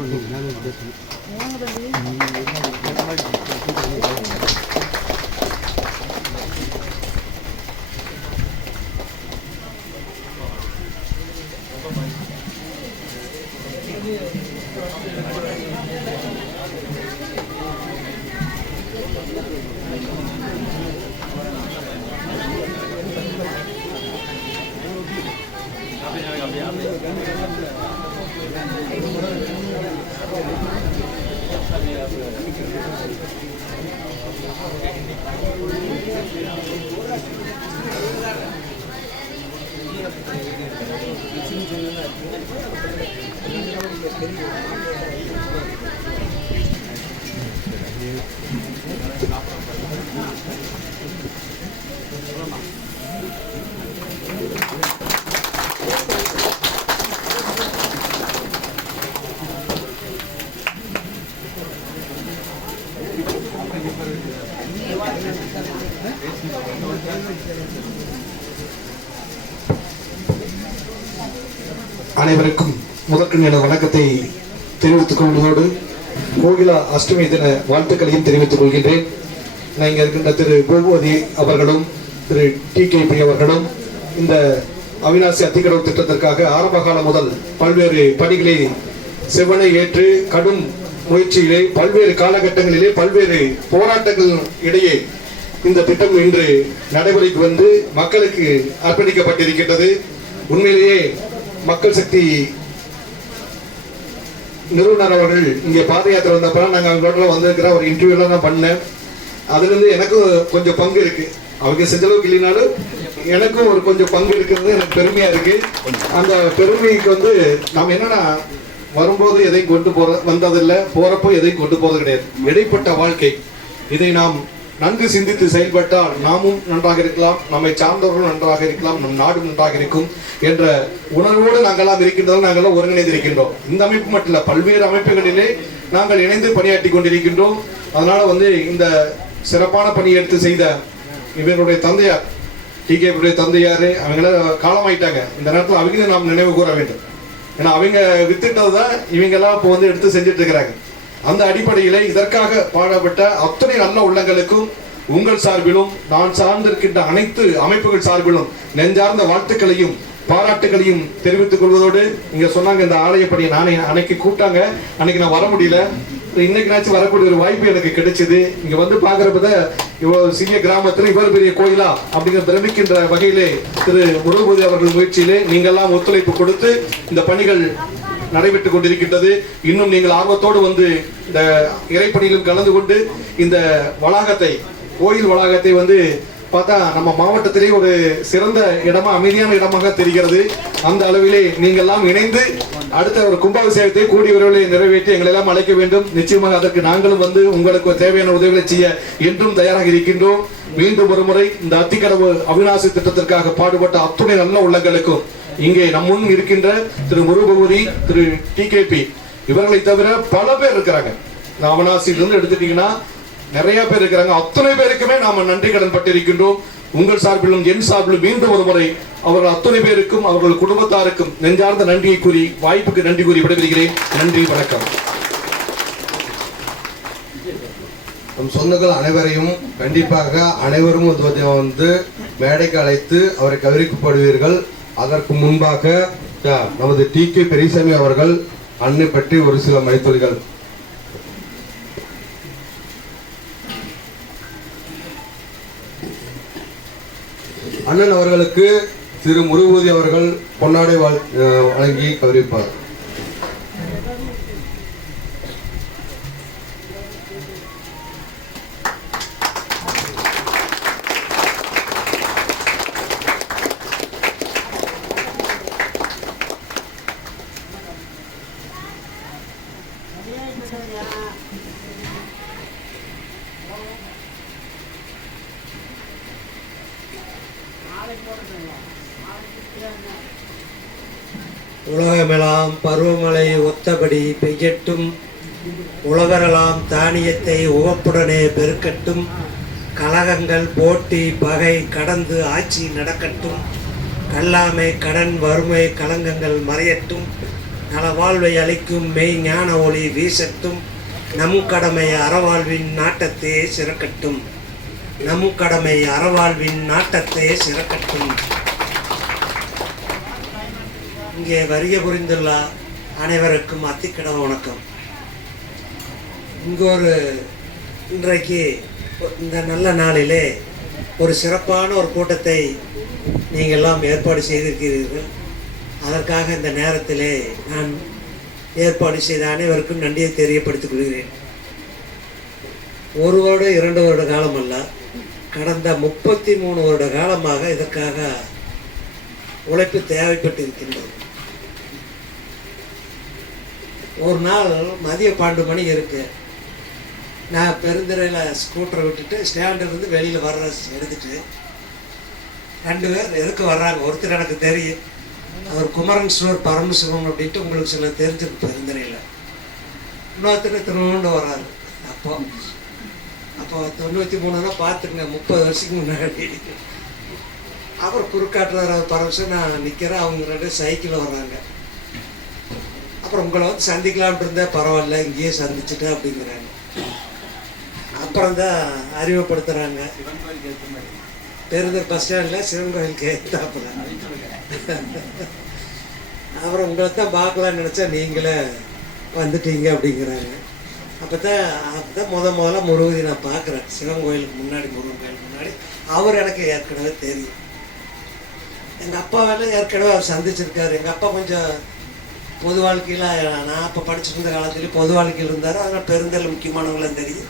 அனைவருக்கும் முதற்கண் எனது வணக்கத்தை தெரிவித்துக் கொள்வதோடு கோகிலா அஷ்டமி தின வாழ்த்துக்களையும் தெரிவித்துக் கொள்கின்றேன். நான் இங்கே இருக்கின்ற திரு பூபதி அவர்களும் திரு TKP அவர்களும் இந்த அவிநாசி அத்திக்கடவு திட்டத்திற்காக ஆரம்ப காலம் முதல் பல்வேறு பணிகளை செவ்வனை ஏற்று கடும் முயற்சியிலே பல்வேறு காலகட்டங்களிலே பல்வேறு போராட்டங்கள் இடையே இந்த திட்டம் இன்று நடைமுறைக்கு வந்து மக்களுக்கு அர்ப்பணிக்கப்பட்டிருக்கின்றது. உண்மையிலேயே மக்கள் சக்தி நிறுவனர் அவர்கள் இங்கே பாத யாத்திரை வந்தப்ப நாங்கள் அவங்களோட வந்திருக்கிற ஒரு இன்டர்வியூலாம் நான் பண்ணேன். அதுலேருந்து எனக்கும் கொஞ்சம் பங்கு இருக்கு. அவங்க செஞ்ச அளவுக்கு இல்லைனாலும் எனக்கும் ஒரு கொஞ்சம் பங்கு இருக்கிறது எனக்கு பெருமையா இருக்கு. அந்த பெருமைக்கு வந்து நாம் என்னன்னா வரும்போது எதையும் கொண்டு வந்ததில்லை, போறப்போ எதையும் கொண்டு போறது கிடையாது. இடைப்பட்ட வாழ்க்கை இதை நாம் நன்கு சிந்தித்து செயல்பட்டால் நாமும் நன்றாக இருக்கலாம், நம்மை சார்ந்தவர்களும் நன்றாக இருக்கலாம், நம் நாடும் நன்றாக இருக்கும் என்ற உணர்வோடு நாங்கள்லாம் இருக்கின்றோம். நாங்கள்லாம் ஒருங்கிணைந்து இருக்கின்றோம். இந்த அமைப்பு மட்டும் இல்லை, பல்வேறு அமைப்புகளிலே நாங்கள் இணைந்து பணியாற்றி கொண்டிருக்கின்றோம். அதனால வந்து இந்த சிறப்பான பணியை எடுத்து செய்த இவர்களுடைய தந்தையார் TKP தந்தையார் அவங்கள காலமாயிட்டாங்க. இந்த நேரத்தில் அவங்க நாம் நினைவு கூற வேண்டும். ஏன்னா அவங்க வித்துட்டது தான் இவங்கெல்லாம் இப்போ வந்து எடுத்து செஞ்சுட்டு இருக்கிறாங்க. அந்த அடிப்படையிலே இதற்காக பாடப்பட்ட அத்தனை நல்ல உள்ளங்களுக்கும் உங்கள் சார்பிலும் நான் சார்ந்திருக்கின்ற அனைத்து அமைப்புகள் சார்பிலும் நெஞ்சார்ந்த வாழ்த்துக்களையும் பாராட்டுகளையும் தெரிவித்துக் கொள்வதோடு இங்க சொன்னாங்க இந்த ஆலய பணியை நானே அன்னைக்கு கூப்பிட்டாங்க, அன்னைக்கு நான் வர முடியல. இன்னைக்குனாச்சும் வரக்கூடிய ஒரு வாய்ப்பு எனக்கு கிடைச்சது. இங்க வந்து பாக்குறப்ப இவ்வளவு சிறிய கிராமத்துல இவ்வளவு பெரிய கோயிலா அப்படிங்கிற பிரமிக்கின்ற வகையிலே திரு முருகபூதி அவர்கள் முயற்சியிலே நீங்கெல்லாம் ஒத்துழைப்பு கொடுத்து இந்த பணிகள் நடைபெற்றுக் கொண்டிருக்கின்றது. இன்னும் நீங்கள் ஆர்வத்தோடு வந்து இந்த இறைப்பணியிலும் கலந்து கொண்டு இந்த வளாகத்தை கோயில் வளாகத்தை வந்து பார்த்தா நம்ம மாவட்டத்திலே ஒரு சிறந்த இடமா அமைதியான இடமாக தெரிகிறது. அந்த அளவிலே நீங்கள் எல்லாம் இணைந்து அடுத்த ஒரு கும்பாபிஷேகத்தை கூடிய விரைவில் நிறைவேற்றி எங்களை எல்லாம் அழைக்க வேண்டும். நிச்சயமாக அதற்கு நாங்களும் வந்து உங்களுக்கு தேவையான உதவிகளை செய்ய என்றும் தயாராக இருக்கின்றோம். மீண்டும் ஒரு முறை இந்த அத்திக்கடவு அவிநாசி திட்டத்திற்காக பாடுபட்ட அத்துணை நல்ல உள்ளங்களுக்கும் இங்கே நம் முன் இருக்கின்ற திரு முருகபூதி, திரு TKP இவர்களை தவிர பல பேர் இருக்கிறாங்க. அவிநாசியிலிருந்து எடுத்துட்டீங்கன்னா நிறைய பேர் இருக்கிறாங்க. அத்தனை பேருக்குமே நாம நன்றி கடன் பட்டிருக்கின்றோம். உங்கள் சார்பிலும் என் சார்பிலும் மீண்டும் ஒரு முறை அவர்கள் அத்தனை பேருக்கும் அவர்கள் குடும்பத்தாருக்கும் நெஞ்சார்ந்த நன்றியை கூறி வாய்ப்புக்கு நன்றி கூறி விடைபெறுகிறேன். நன்றி, வணக்கம். நம் சொந்தங்கள் அனைவரையும் கண்டிப்பாக அனைவரும் வந்து மேடைக்கு அழைத்து அவரை கௌரவிக்கப்படுவீர்கள். அதற்கு முன்பாக நமது TK பெரியசாமி அவர்கள் அன்னை பற்றி ஒரு சில மணித்துளிகள். அண்ணன் அவர்களுக்கு திரு முருகபூதி அவர்கள் பொன்னாடை வழங்கி கௌரவிப்பார். உலகமெல்லாம் பருவமழை ஒத்தபடி பெய்யட்டும், உலகரெல்லாம் தானியத்தை உவப்புடனே பெருக்கட்டும், கலகங்கள் போட்டி பகை கடந்து ஆட்சி நடக்கட்டும், கல்லாமை கடன் வறுமை கலங்கங்கள் மறையட்டும், நலவாழ்வை அளிக்கும் மெய் ஞான ஒளி வீசட்டும், நம் கடமை அறவாழ்வின் நாட்டத்தே சிறக்கட்டும், நம் கடமை அறவாழ்வின் நாட்டத்தே சிறக்கட்டும். இங்கே வருகை புரிந்துள்ள அனைவருக்கும் அத்திக்கடவு வணக்கம். இன்றைக்கு இந்த நல்ல நாளிலே ஒரு சிறப்பான ஒரு கூட்டத்தை நீங்கள் எல்லாம் ஏற்பாடு செய்திருக்கிறீர்கள். அதற்காக இந்த நேரத்திலே நான் ஏற்பாடு செய்த அனைவருக்கும் நன்றியை தெரியப்படுத்திக் கொள்கிறேன். 1 வருடம் 2 வருட காலம் அல்ல, கடந்த 33 வருட காலமாக இதற்காக உழைப்பு தேவைப்பட்டு இருக்கின்றது. ஒரு நாள் மதிய 12 மணி இருக்கு, நான் பெருந்துறையில் ஸ்கூட்டரை விட்டுட்டு ஸ்டாண்டிலிருந்து வெளியில் வர்ற எடுத்துட்டு 2 பேர் எதுக்கு வர்றாங்க. ஒருத்தர் எனக்கு தெரியும், அவர் குமரன் ஸ்டோர் பரமசிவம் அப்படின்ட்டு உங்களுக்கு சில தெரிஞ்சிருக்கு பெருந்துறையில். இன்னொருத்தர் திருவண்ணு வர்றாரு. அப்போ 93 பார்த்துருங்க, 30 வருஷத்துக்கு முன்னாடி. அப்புறம் குறுக்காட்டுறாரு அவர் பரமசிவம், நான் நிற்கிறேன், அவங்க 2 சைக்கிளில் வர்றாங்க. அப்புறம் உங்களை வந்து சந்திக்கலான்ட்டு இருந்தேன், பரவாயில்ல இங்கேயே சந்திச்சுட்டேன் அப்படிங்கிறாங்க. அப்புறம் தான் அறிமுகப்படுத்துகிறாங்க, பெருந்தர் பஸ் ஸ்டாண்டில் சிவன் கோயிலுக்கு ஏற்றாப்புல. அப்புறம் உங்களை தான் பார்க்கலான்னு நினச்சா நீங்களே வந்துட்டீங்க அப்படிங்கிறாங்க. அப்போ தான் முதல்ல முருகதி நான் பார்க்குறேன் சிவன் கோயிலுக்கு முன்னாடி, முருகன் கோயிலுக்கு முன்னாடி. அவர் எனக்கு ஏற்கனவே தெரியும். எங்கள் அப்பாவெல்லாம் ஏற்கனவே அவர் சந்திச்சிருக்காரு. எங்கள் அப்பா கொஞ்சம் பொது வாழ்க்கையில், நான் அப்போ படிச்சுட்டு இருந்த காலத்துலேயும் பொது வாழ்க்கையில் இருந்தார். அதனால் பெருந்தல் முக்கியமானவங்களாம் தெரியும்.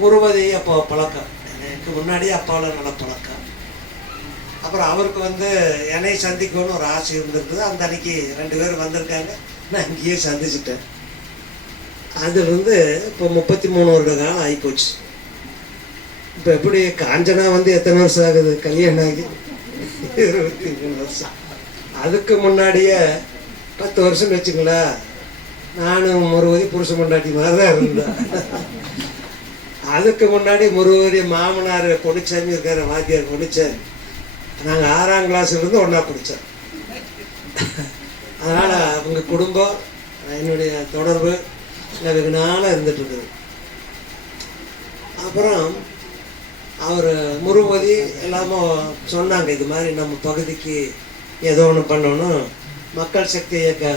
முருகதி அப்போ பழக்கம், எனக்கு முன்னாடியே அப்பாவில் நல்ல பழக்கம். அப்புறம் அவருக்கு வந்து என்னை சந்திக்கணும்னு ஒரு ஆசை இருந்திருக்குது. அந்த அன்னைக்கு 2 பேர் வந்திருக்காங்க, நான் இங்கேயே சந்திச்சிட்டேன். அதுலேருந்து இப்போ 33 வருட காலம் ஆகிப்போச்சு. இப்போ எப்படி காஞ்சனா வந்து எத்தனை வருஷம் ஆகுது கல்யாணம் ஆகி? 23 வருஷம். அதுக்கு முன்னாடியே 10 வருஷம் வச்சுங்களேன், நானும் முருகதி புருஷன் பொண்டாட்டி மாதிரி தான் இருந்தேன். அதுக்கு முன்னாடி முருகதி மாமனார் பொன்னிச்சாமி இருக்கார், வாத்தியார் பொன்னிச்சாமி. நாங்கள் 6ஆம் கிளாஸ்லேருந்து ஒன்றா படித்தோம். அதனால் அவங்க குடும்பம் என்னுடைய தொடர்பு வெகு நாளாக இருந்துகிட்ருக்குது. அப்புறம் அவர் முருகதி எல்லாமே சொன்னாங்க, இது மாதிரி நம்ம பகுதிக்கு ஏதோ ஒன்று பண்ணணும், மக்கள் சக்தி இயக்க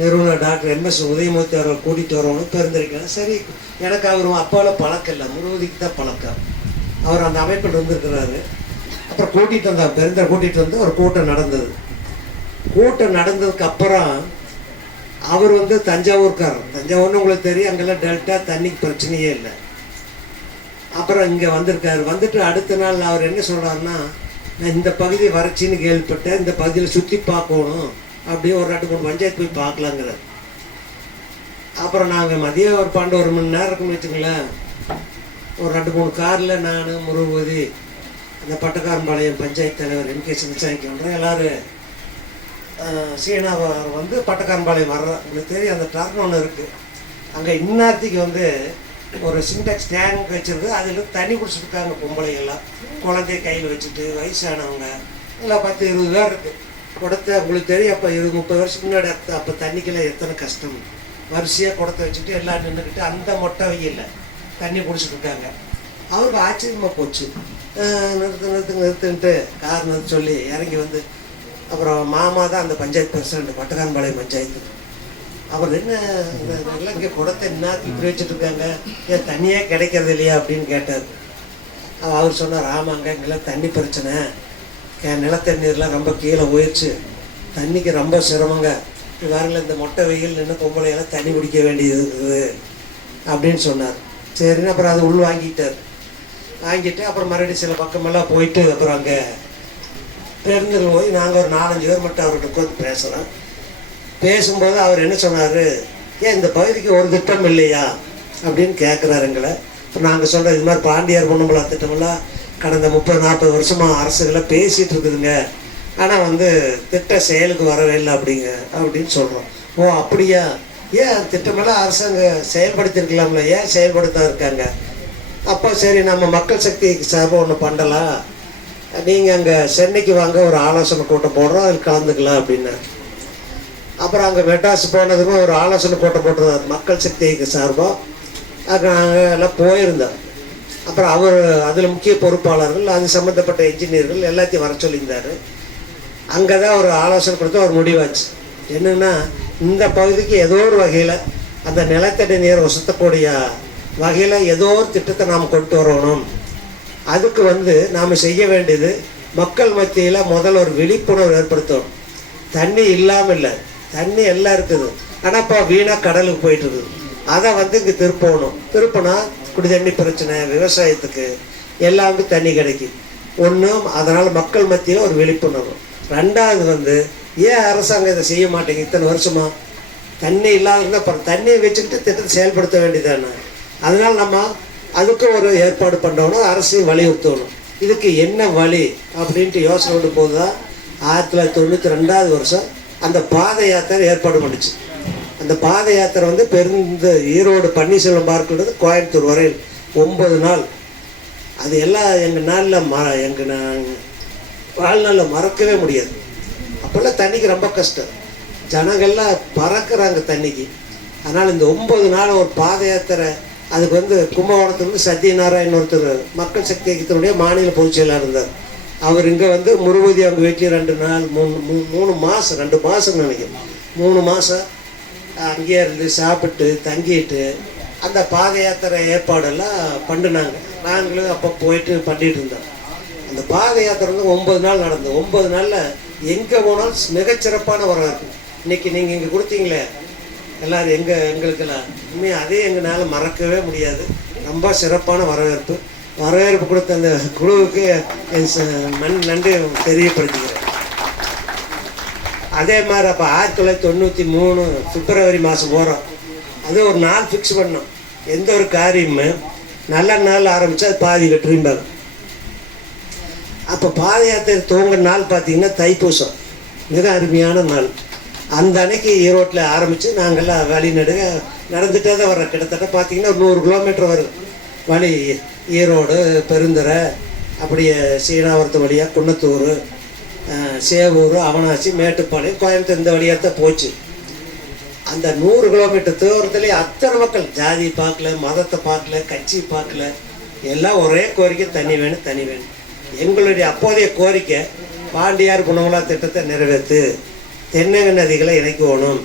நிறுவனர் டாக்டர் MS உதயமூர்த்தி அவர்கள் கூட்டிகிட்டு வரணும் பெருந்திருக்கலாம். சரி, எனக்கு அவர் அப்பாவில் பழக்கம் இல்லை, முருகதிக்கு தான் பழக்கம். அவர் அந்த அமைப்பில் இருந்திருக்கிறாரு. அப்புறம் கூட்டிகிட்டு வந்தார், பெருந்தரை கூட்டிகிட்டு வந்து ஒரு கூட்டம் நடந்தது. கூட்டம் நடந்ததுக்கு அப்புறம் அவர் வந்து தஞ்சாவூர்காரர். தஞ்சாவூர்னு உங்களுக்கு தெரியும், அங்கெல்லாம் டெல்டா தண்ணிக்கு பிரச்சனையே இல்லை. அப்புறம் இங்கே வந்திருக்காரு. வந்துட்டு அடுத்த நாள் அவர் என்ன சொல்கிறாருன்னா, நான் இந்த பகுதி வறட்சின்னு கேள்விப்பட்டேன், இந்த பகுதியில் சுற்றி பார்க்கணும், அப்படியே ஒரு 2-3 பஞ்சாயத்து போய் பார்க்கலாங்கிறார். அப்புறம் நாங்கள் மதியம் ஒரு 12 மணி நேரம் இருக்குன்னு வச்சுங்களேன், ஒரு 2-3 காரில் நான் முருகதி, அந்த பட்டக்காரம்பாளையம் பஞ்சாயத்து தலைவர் MK சிவசாமிக்கு எல்லோரும் சீனாவை வந்து பட்டக்காரம்பாளையம் வர்ற, உங்களுக்கு தெரியும் அந்த டர்ன் ஒன்று இருக்குது, அங்கே இந்நேரத்துக்கு வந்து ஒரு சின்டெக்ஸ் டேங்க் வச்சுருக்கு, அதில் தண்ணி குடிச்சிருக்காங்க பொம்பளைங்கெல்லாம், குழந்தைய கையில் வச்சுட்டு, வயசானவங்க எல்லாம் 10-20 பேர் இருக்குது. குடத்தை உங்களுக்கு தெரியும், அப்போ 20-30 வருஷத்துக்கு முன்னாடி அப்போ தண்ணிக்கெல்லாம் எத்தனை கஷ்டம். வரிசையாக குடத்தை வச்சுட்டு எல்லாம் நின்றுக்கிட்டு அந்த மொட்டை வெயில்ல தண்ணி குடிச்சிட்ருக்காங்க. அவருக்கு ஆச்சரியமாக போச்சு. நிறுத்துன்ட்டு கார் நிறுத்த சொல்லி இறங்கி வந்து, அப்புறம் மாமா தான் அந்த பஞ்சாயத்து பிரசிடண்ட், பட்டக்காரம்பாளையம் பஞ்சாயத்து. அவர் என்ன நல்லா இங்கே குடத்தை என்ன இப்படி வச்சுட்ருக்காங்க, ஏன் தண்ணியே கிடைக்கிறது இல்லையா அப்படின்னு கேட்டார். அவர் சொன்னார், ஆமாங்க இங்கெல்லாம் தண்ணி பிரச்சனை, நிலத்தண்ணீர்லாம் ரொம்ப கீழே போயிடுச்சு, தண்ணிக்கு ரொம்ப சிரமங்க, வேறில் இந்த மொட்டை வெயில் நின்று பொம்பளையெல்லாம் தண்ணி குடிக்க வேண்டியது இருக்குது அப்படின்னு சொன்னார். சரின்னு அப்புறம் அது உள் வாங்கிட்டு அப்புறம் மறுபடியும் சில பக்கமெல்லாம் போயிட்டு அப்புறம் அங்கே பெருந்தில் போய் நாங்கள் ஒரு 4-5 பேர் மட்டும் அவர்கிட்ட உட்காந்து பேசுகிறோம். பேசும்போது அவர் என்ன சொன்னார், ஏன் இந்த பகுதிக்கு ஒரு திட்டம் இல்லையா அப்படின்னு கேட்குறாரு எங்களை. இப்போ நாங்கள் சொல்கிறோம், இது மாதிரி பாண்டியார் பொண்ணும்பளா திட்டமெல்லாம் கடந்த 30-40 வருஷமாக அரசுகளை பேசிகிட்டு இருக்குதுங்க, ஆனால் வந்து திட்ட செயலுக்கு வரவே இல்லை அப்படின்னு சொல்கிறோம். ஓ அப்படியா, ஏன் திட்டமெல்லாம் அரசாங்கம் செயல்படுத்தியிருக்கலாம்ல, ஏன் செயல்படுத்த இருக்காங்க? அப்போ சரி நம்ம மக்கள் சக்தி சார்பாக ஒன்று பண்ணலாம், நீங்கள் அங்கே சென்னைக்கு வாங்க, ஒரு ஆலோசனை கூட்டம் போடுறோம், அதில் கலந்துக்கலாம் அப்படின்னா. அப்புறம் அங்கே மெட்ராஸ் போனதுக்கும் ஒரு ஆலோசனை கூட்டம் போட்டுருந்தார் மக்கள் சக்திக்கு சார்பாக. அது நாங்கள் எல்லாம் போயிருந்தோம். அப்புறம் அவர் அதில் முக்கிய பொறுப்பாளர்கள், அது சம்மந்தப்பட்ட இன்ஜினியர்கள் எல்லாத்தையும் வர சொல்லியிருந்தார். அங்கே தான் ஒரு ஆலோசனை கொடுத்து ஒரு முடிவாச்சு. என்னென்னா, இந்த பகுதிக்கு ஏதோ ஒரு வகையில் அந்த நிலத்தடி நீரை வசத்தக்கூடிய வகையில் ஏதோ ஒரு திட்டத்தை நாம் கொண்டு வரணும். அதுக்கு வந்து நாம் செய்ய வேண்டியது மக்கள் மத்தியில் முதல்ல ஒரு விழிப்புணர்வு ஏற்படுத்தணும். தண்ணி இல்லாமல் இல்லை, தண்ணி எல்லாம் இருக்குது, ஆனால் இப்போ வீணாக கடலுக்கு போயிட்டு இருக்குது. அதை வந்து இங்கே திருப்பினா குடி தண்ணி பிரச்சனை, விவசாயத்துக்கு எல்லாருக்கும் தண்ணி கிடைக்கும். ஒன்றும் அதனால் மக்கள் மத்தியில் ஒரு விழிப்புணர்வு. ரெண்டாவது வந்து ஏன் அரசாங்கம் இதை செய்ய மாட்டேங்குது? இத்தனை வருஷமா தண்ணி இல்லாத இருந்தால் அப்புறம் தண்ணியை வச்சுக்கிட்டு திட்டத்தை செயல்படுத்த வேண்டியதானே. அதனால் நம்ம அதுக்கு ஒரு ஏற்பாடு பண்ணணும், அரசையும் வலியுறுத்தணும். இதுக்கு என்ன வழி அப்படின்ட்டு யோசனை கொண்டு போது தான் 1992 வருஷம் அந்த பாத யாத்திரை ஏற்பாடு பண்ணிச்சு. அந்த பாத யாத்திரை வந்து ஈரோடு பன்னீர்செல்வம் பார்க்கிறது கோயம்புத்தூர் வரையில் 9 நாள். அது எல்லாம் எங்கள் நாளில் எங்கள் வாழ்நாளில் மறக்கவே முடியாது. அப்போல்லாம் தண்ணிக்கு ரொம்ப கஷ்டம், ஜனங்கள்லாம் பறக்கிறாங்க தண்ணிக்கு. அதனால் இந்த 9 நாள் ஒரு பாத யாத்திரை. அதுக்கு வந்து கும்பகோணத்துலேருந்து சத்யநாராயண் ஒருத்தர் மக்கள் சக்தி இயக்கத்தினுடைய மாநில பொதுச் செயலாளர் இருந்தார். அவர் இங்கே வந்து முருகதி அவங்க வீட்லேயும் 2 நாள் 3 மாதம் 2 மாதம் நினைக்கிறேன் 3 மாதம் அங்கேயே இருந்து சாப்பிட்டு தங்கிட்டு அந்த பாத யாத்திரை ஏற்பாடெல்லாம் பண்ணினாங்க. நாங்களும் அப்போ போயிட்டு பண்ணிகிட்டு இருந்தோம். அந்த பாத யாத்திரை வந்து 9 நாள் நடந்தது. 9 நாளில் எங்கே போனாலும் மிகச்சிறப்பான வரவேற்பு. இன்றைக்கி நீங்கள் இங்கே கொடுத்தீங்களே எல்லோரும் எங்களுக்கெல்லாம் உண்மையாக அதே எங்களால் மறக்கவே முடியாது. ரொம்ப சிறப்பான வரவேற்பு கொடுத்த அந்த குழுவுக்கு என் நன்றி தெரியப்படுத்திக்கிறேன். அதே மாதிரி அப்போ 1993 பிப்ரவரி மாதம் போகிறோம். அது ஒரு நாள் ஃபிக்ஸ் பண்ணோம். எந்த ஒரு காரியமுமே நல்ல நாள் ஆரம்பித்தா அது பாதி வெற்றிம்பாங்க. அப்போ பாத யாத்திரை துவங்கின நாள் பார்த்திங்கன்னா தைப்பூசம், மிக அருமையான நாள். அந்த அன்னைக்கு ஈரோட்டில் ஆரம்பித்து நாங்கள்லாம் வழி நடந்துகிட்டே தான் வர்றோம். கிட்டத்தட்ட பார்த்திங்கன்னா 100 கிலோமீட்டர் வரும் வழி. ஈரோடு, பெருந்துறை, அப்படியே சீனாவரத்து வழியாக குன்னத்தூர், சேவூர், அவனாசி, மேட்டுப்பாளையம், கோயம்புத்தூர் இந்த வழியாக தான் போச்சு. அந்த 100 கிலோமீட்டர் தூரத்துலேயே அத்தனை மக்கள் ஜாதி பார்க்கல, மதத்தை பார்க்கல, கட்சி பார்க்கல, எல்லாம் ஒரே கோரிக்கை, தண்ணி வேணும் தண்ணி வேணும். எங்களுடைய அப்போதைய கோரிக்கை பாண்டியார் குணமலா திட்டத்தை நிறைவேற்று, தென்னக நதிகளை இணைக்கணும்.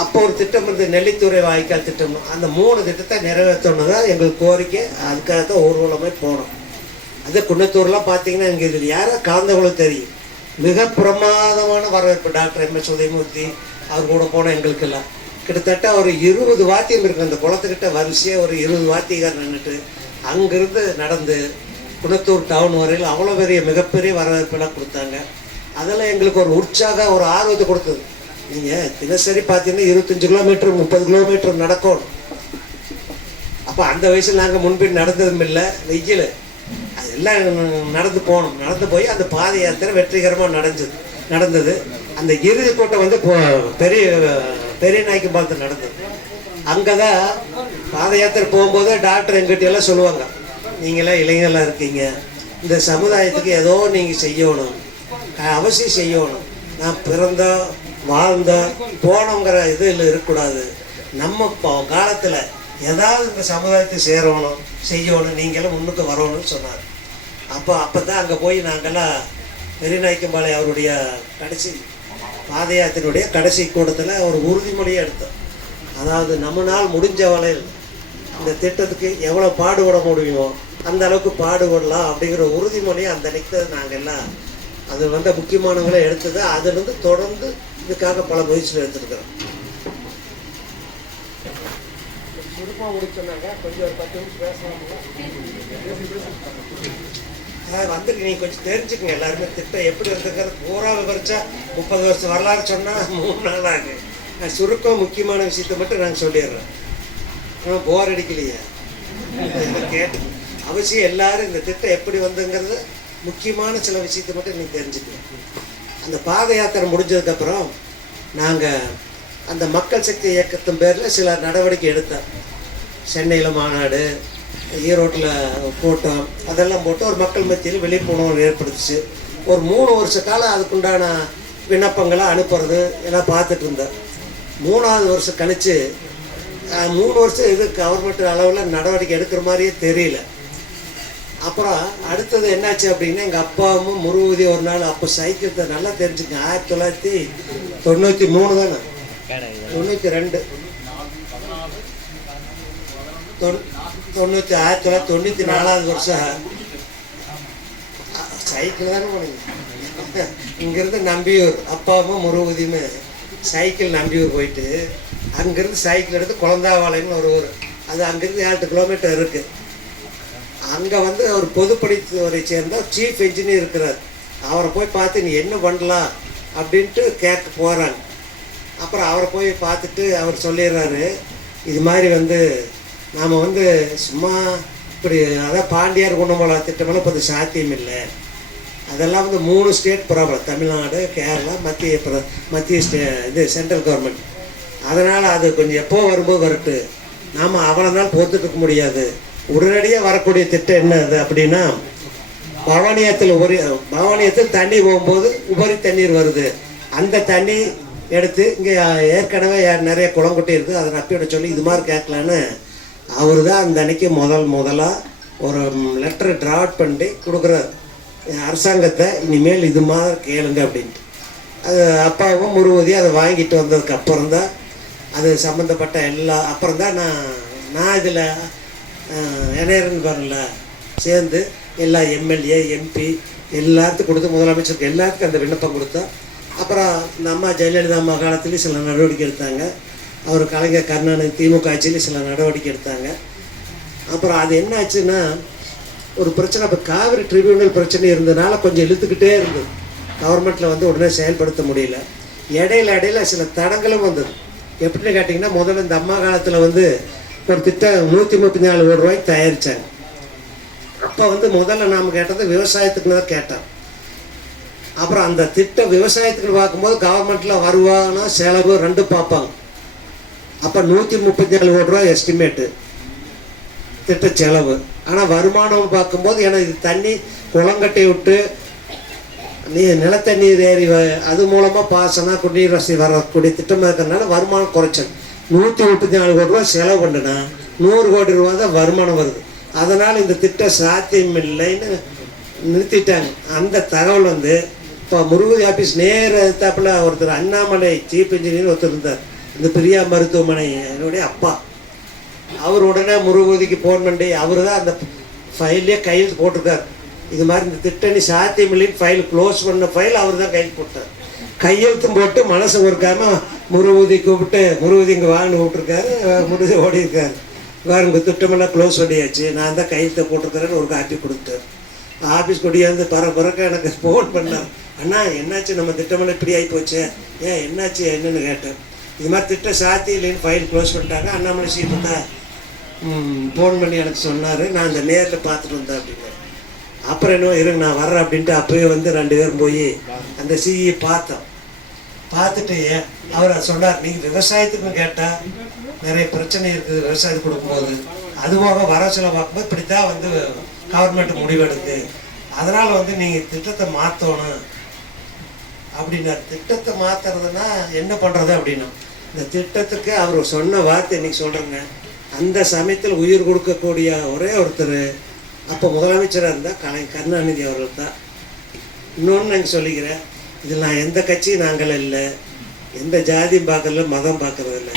அப்போ ஒரு திட்டம் வந்து நெல்லித்துறை வாய்க்கால் திட்டம். அந்த 3 திட்டத்தை நிறைவேற்றணும் தான் எங்களுக்கு கோரிக்கை. அதுக்காக தான் ஊர்வலமே போனோம். அது குன்னத்தூர்லாம் பார்த்தீங்கன்னா இங்கே இதில் யாரோ கலந்தவங்களும் தெரியும். மிக பிரமாதமான வரவேற்பு. டாக்டர் MS உதயமூர்த்தி அவர் கூட போனோம். எங்களுக்கெல்லாம் கிட்டத்தட்ட ஒரு 20 வாத்தியம் இருக்குது. அந்த குளத்துக்கிட்ட வரிசையாக ஒரு 20 வாத்தியக்கார் நின்றுட்டு அங்கேருந்து நடந்து குன்னத்தூர் டவுன் வரையில் அவ்வளோ பெரிய மிகப்பெரிய வரவேற்பெல்லாம் கொடுத்தாங்க. அதெல்லாம் எங்களுக்கு ஒரு உற்சாகம், ஒரு ஆர்வத்தை கொடுத்தது. நீங்கள் தினசரி பார்த்தீங்கன்னா 25 கிலோமீட்டர் 30 கிலோமீட்டர் நடக்கணும். அப்போ அந்த வயசில் நாங்கள் முன்பின் நடந்ததும் இல்லை, வெயில் அதெல்லாம் நடந்து போனோம். நடந்து போய் அந்த பாத யாத்திரை வெற்றிகரமாக நடந்தது. அந்த இறுதி கூட்டம் வந்து பெரிய நாய்க்கும்பாலத்தில் நடந்தது. அங்கே தான் பாத யாத்திரை போகும்போது டாக்டர் எங்கிட்ட எல்லாம் சொல்லுவாங்க, நீங்களாம் இளைஞர்களாக இருக்கீங்க, இந்த சமுதாயத்துக்கு ஏதோ நீங்கள் செய்யணும், அவசியம் செய்யணும். நான் பிறந்தோம் வாழ்ந்தோம் போனோங்கிற இதில் இருக்கக்கூடாது. நம்ம காலத்தில் ஏதாவது இந்த சமுதாயத்தை சேரணும், செய்யணும், நீங்களும் முன்னுக்கு வரணும்னு சொன்னார். அப்போ தான் அங்கே போய் நாங்கள்லாம் பெரியநாய்க்கம்பாளையம் அவருடைய கடைசி பாத யாத்திரையுடைய கடைசி கூட்டத்தில் ஒரு உறுதிமொழியை எடுத்தோம். அதாவது நம்மளால் முடிஞ்ச வகையில் இந்த திட்டத்துக்கு எவ்வளோ பாடுபட முடியுமோ அந்த அளவுக்கு பாடுபடலாம் அப்படிங்கிற உறுதிமொழியை அந்த அன்னைக்கு நாங்கள் எல்லாம் அது வந்து முக்கியமானவங்களை எடுத்தது. அதுலேருந்து தொடர்ந்து இதுக்காக பல முயற்சிகள் எடுத்துருக்கிறோம். சுருக்கமாக முடிச்சோன்னாங்க கொஞ்சம் ஒரு 10 நிமிஷம் பேசலாம்ல. வந்துட்டு நீங்கள் கொஞ்சம் தெரிஞ்சுக்கங்க எல்லாருமே திட்டம் எப்படி இருந்துக்கிறது. பூரா விவரிச்சா 30 வருஷம் வரலாறு சொன்னால் 3 நாள் ஆகும். நான் சுருக்கம் முக்கியமான விஷயத்தை மட்டும் நாங்கள் சொல்லிடுறேன். போர் அடிக்கலையே கேட்டு அவசியம் எல்லாரும் இந்த திட்டம் எப்படி வந்துங்கிறது முக்கியமான சில விஷயத்தை மட்டும் நீங்கள் தெரிஞ்சுக்கலாம். அந்த பாத யாத்திரை முடிஞ்சதுக்கப்புறம் நாங்கள் அந்த மக்கள் சக்தி இயக்கத்தின் பேரில் சில நடவடிக்கை எடுத்தோம். சென்னையில் மாநாடு, ஈரோட்டில் கூட்டம், அதெல்லாம் போட்டு ஒரு மக்கள் மத்தியில் விழிப்புணர்வு ஏற்படுத்துச்சு. ஒரு 3 வருஷ காலம் அதுக்குண்டான விண்ணப்பங்களை அனுப்புறது எல்லாம் பார்த்துட்டு இருந்தேன். 3ஆவது வருஷம் கழித்து 3 வருஷம் இது கவர்மெண்ட் அளவில் நடவடிக்கை எடுக்கிற மாதிரியே தெரியல. அப்புறம் அடுத்தது என்னாச்சு அப்படின்னா எங்கள் அப்பாவும் முருகதி ஒரு நாள் அப்போ சைக்கிள் நல்லா தெரிஞ்சுக்கங்க 1993 தானே 92 1994வது வருஷம் சைக்கிள் தானே போனீங்க. இங்கேருந்து நம்பியூர் அப்பாவும் முருகதியுமே சைக்கிள் நம்பியூர் போயிட்டு அங்கேருந்து சைக்கிள் எடுத்து குழந்தாவாளையம்னு ஒரு ஊர் அது அங்கேருந்து 7-8 கிலோமீட்டர் இருக்குது. அங்கே வந்து ஒரு பொதுப்பணித்துறை சேர்ந்த சீஃப் இன்ஜினியர் இருக்கிறார். அவரை போய் பார்த்து நீ என்ன பண்ணலாம் அப்படின்ட்டு கேட்க போகிறாங்க. அப்புறம் அவரை போய் பார்த்துட்டு அவர் சொல்லிடுறாரு, இது மாதிரி வந்து நாம் வந்து சும்மா இப்படி அதான் பாண்டியார் குணமலா திட்டமெல்லாம் இப்போ சாத்தியம் இல்லை. அதெல்லாம் வந்து 3 ஸ்டேட் ப்ராப்ளம், தமிழ்நாடு, கேரளா, மத்திய இது சென்ட்ரல் கவர்மெண்ட். அதனால் அது கொஞ்சம் எப்போ வரும்போது வரட்டு, நாம் அவ்வளோ நாள் பொறுத்துட்டு இருக்க முடியாது. உடனடியாக வரக்கூடிய திட்டம் என்ன அது அப்படின்னா, பவானியத்தில் தண்ணி போகும்போது உபரி தண்ணீர் வருது. அந்த தண்ணி எடுத்து இங்கே ஏற்கனவே நிறைய குளங்குட்டை இருக்குது, அதை நப்பிட சொல்லி இது மாதிரி கேட்கலான்னு அவர் தான் அந்த அன்னைக்கு முதலாக ஒரு லெட்டரை டிராஃப்ட் பண்ணி கொடுக்குறார் அரசாங்கத்தை, இனிமேல் இது மாதிரி கேளுங்க அப்படின்ட்டு. அது அப்பாவும் முருகதி அதை வாங்கிட்டு வந்ததுக்கு அப்புறம் தான் அது சம்மந்தப்பட்ட அப்புறம் தான் நான் இதில் இணையர்னு வரல சேர்ந்து எல்லா எம்எல்ஏ எம்பி எல்லாத்துக்கும் கொடுத்து, முதலமைச்சருக்கு எல்லாத்துக்கும் அந்த விண்ணப்பம் கொடுத்தோம். அப்புறம் இந்த அம்மா ஜெயலலிதா அம்மா காலத்துலேயும் சில நடவடிக்கை எடுத்தாங்க. அவர் கலைஞர் கருணாநிதி திமுக ஆட்சியிலையும் சில நடவடிக்கை எடுத்தாங்க. அப்புறம் அது என்ன ஆச்சுன்னா, ஒரு பிரச்சனை, இப்போ காவிரி ட்ரிபியூனல் பிரச்சனை இருந்ததுனால கொஞ்சம் இழுத்துக்கிட்டே இருந்தது. கவர்மெண்ட்டில் வந்து உடனே செயல்படுத்த முடியல. இடையில சில தடங்களும் வந்தது. எப்படின்னு கேட்டிங்கன்னா, முதல்ல இந்த அம்மா காலத்தில் வந்து ஒரு திட்டம் 134 கோடி ரூபாய்க்கு தயாரித்தாங்க. அப்போ வந்து முதல்ல நாம் கேட்டது விவசாயத்துக்குன்னு தான் கேட்டோம். அப்புறம் அந்த திட்டம் விவசாயத்துக்கு பார்க்கும்போது கவர்மெண்ட்டில் வருவானா செலவு 2 பார்ப்பாங்க. அப்போ 134 கோடி ரூபா எஸ்டிமேட்டு திட்ட செலவு. ஆனால் வருமானம் பார்க்கும்போது, ஏன்னா இது தண்ணி குளங்கட்டை விட்டு நிலத்தண்ணீர் ஏறி அது மூலமாக பாசனம் குடிநீர் வசதி வரக்கூடிய திட்டமாக இருக்கிறதுனால வருமானம் குறைச்சல். 134 கோடி ரூபா செலவு பண்ணுனா 100 கோடி ரூபா தான் வருமானம் வருது. அதனால் இந்த திட்டம் சாத்தியம் இல்லைன்னு நிறுத்திட்டாங்க. அந்த தகவல் வந்து இப்போ முருகதி ஆஃபீஸ் நேர எடுத்தாப்புல ஒருத்தர் அண்ணாமலை சீஃப் இன்ஜினியர் ஒருத்தர் இருந்தார், இந்த பிரியா மருத்துவமனையுடைய அப்பா. அவர் உடனே முருகதிக்கு ஃபோன் பண்ணி அவர் தான் அந்த ஃபைல்லே கையெழுத்து போட்டிருக்கார். இது மாதிரி இந்த திட்டம் நீ சாத்தியம் இல்லைன்னு ஃபைல் க்ளோஸ் பண்ண ஃபைல் அவர் தான் கையெழுத்து போட்டார். கையெழுத்தும் போட்டு மனசு ஒருக்காமல் முருகதி கூப்பிட்டு, முருகதி இங்கே வாங்கிட்டு கூப்பிட்டுருக்காரு, முருகதி ஓடி இருக்காரு, வேறு உங்கள் திட்டமெல்லாம் க்ளோஸ் பண்ணியாச்சு, நான் தான் கையெழுத்தை போட்டிருக்கிறேன்னு ஒரு காப்பி கொடுத்தார். ஆஃபீஸ் கொடியாந்து பரபரக்க எனக்கு ஃபோன் பண்ணார், அண்ணா என்னாச்சு நம்ம திட்டமெல்லாம் இப்படி ஆகி போச்சு, ஏன் என்னாச்சு என்னன்னு கேட்டேன். இது மாதிரி திட்டம் சாத்தி இல்லைன்னு ஃபைல் க்ளோஸ் பண்ணிட்டாங்க. அண்ணாமலை சீட்டு தான் ஃபோன் பண்ணி எனக்கு சொன்னார், நான் அந்த நேரில் பார்த்துட்டு வந்தேன் அப்படின்னு. அப்புறம் என்ன இருங்க நான் வர்றேன் அப்படின்ட்டு அப்போயே வந்து 2 பேரும் போய் அந்த சிஇ பார்த்தோம். பார்த்துட்டு அவர் சொன்னார், நீங்கள் விவசாயத்துக்குன்னு கேட்டால் நிறைய பிரச்சனை இருக்குது விவசாயத்துக்கு கொடுக்கும்போது, அதுபோக வர செலவு பார்க்கும்போது இப்படித்தான் வந்து கவர்மெண்ட் முடிவெடுக்கு, அதனால் வந்து நீங்கள் திட்டத்தை மாற்றணும் அப்படின்னார். திட்டத்தை மாற்றுறதுன்னா என்ன பண்ணுறது அப்படின்னா, இந்த திட்டத்துக்கு அவர் சொன்ன வார்த்தை இன்னைக்கு சொல்கிறேங்க. அந்த சமயத்தில் உயிர் கொடுக்கக்கூடிய ஒரே ஒருத்தர் அப்போ முதலமைச்சராக இருந்தால் கருணாநிதி அவர்கள் தான். இன்னொன்று நாங்கள் சொல்லிக்கிறேன், இதில் நான் எந்த கட்சியும் நாங்கள் இல்லை, எந்த ஜாதியும் பார்க்கறதில்ல, மதம் பார்க்குறதில்ல.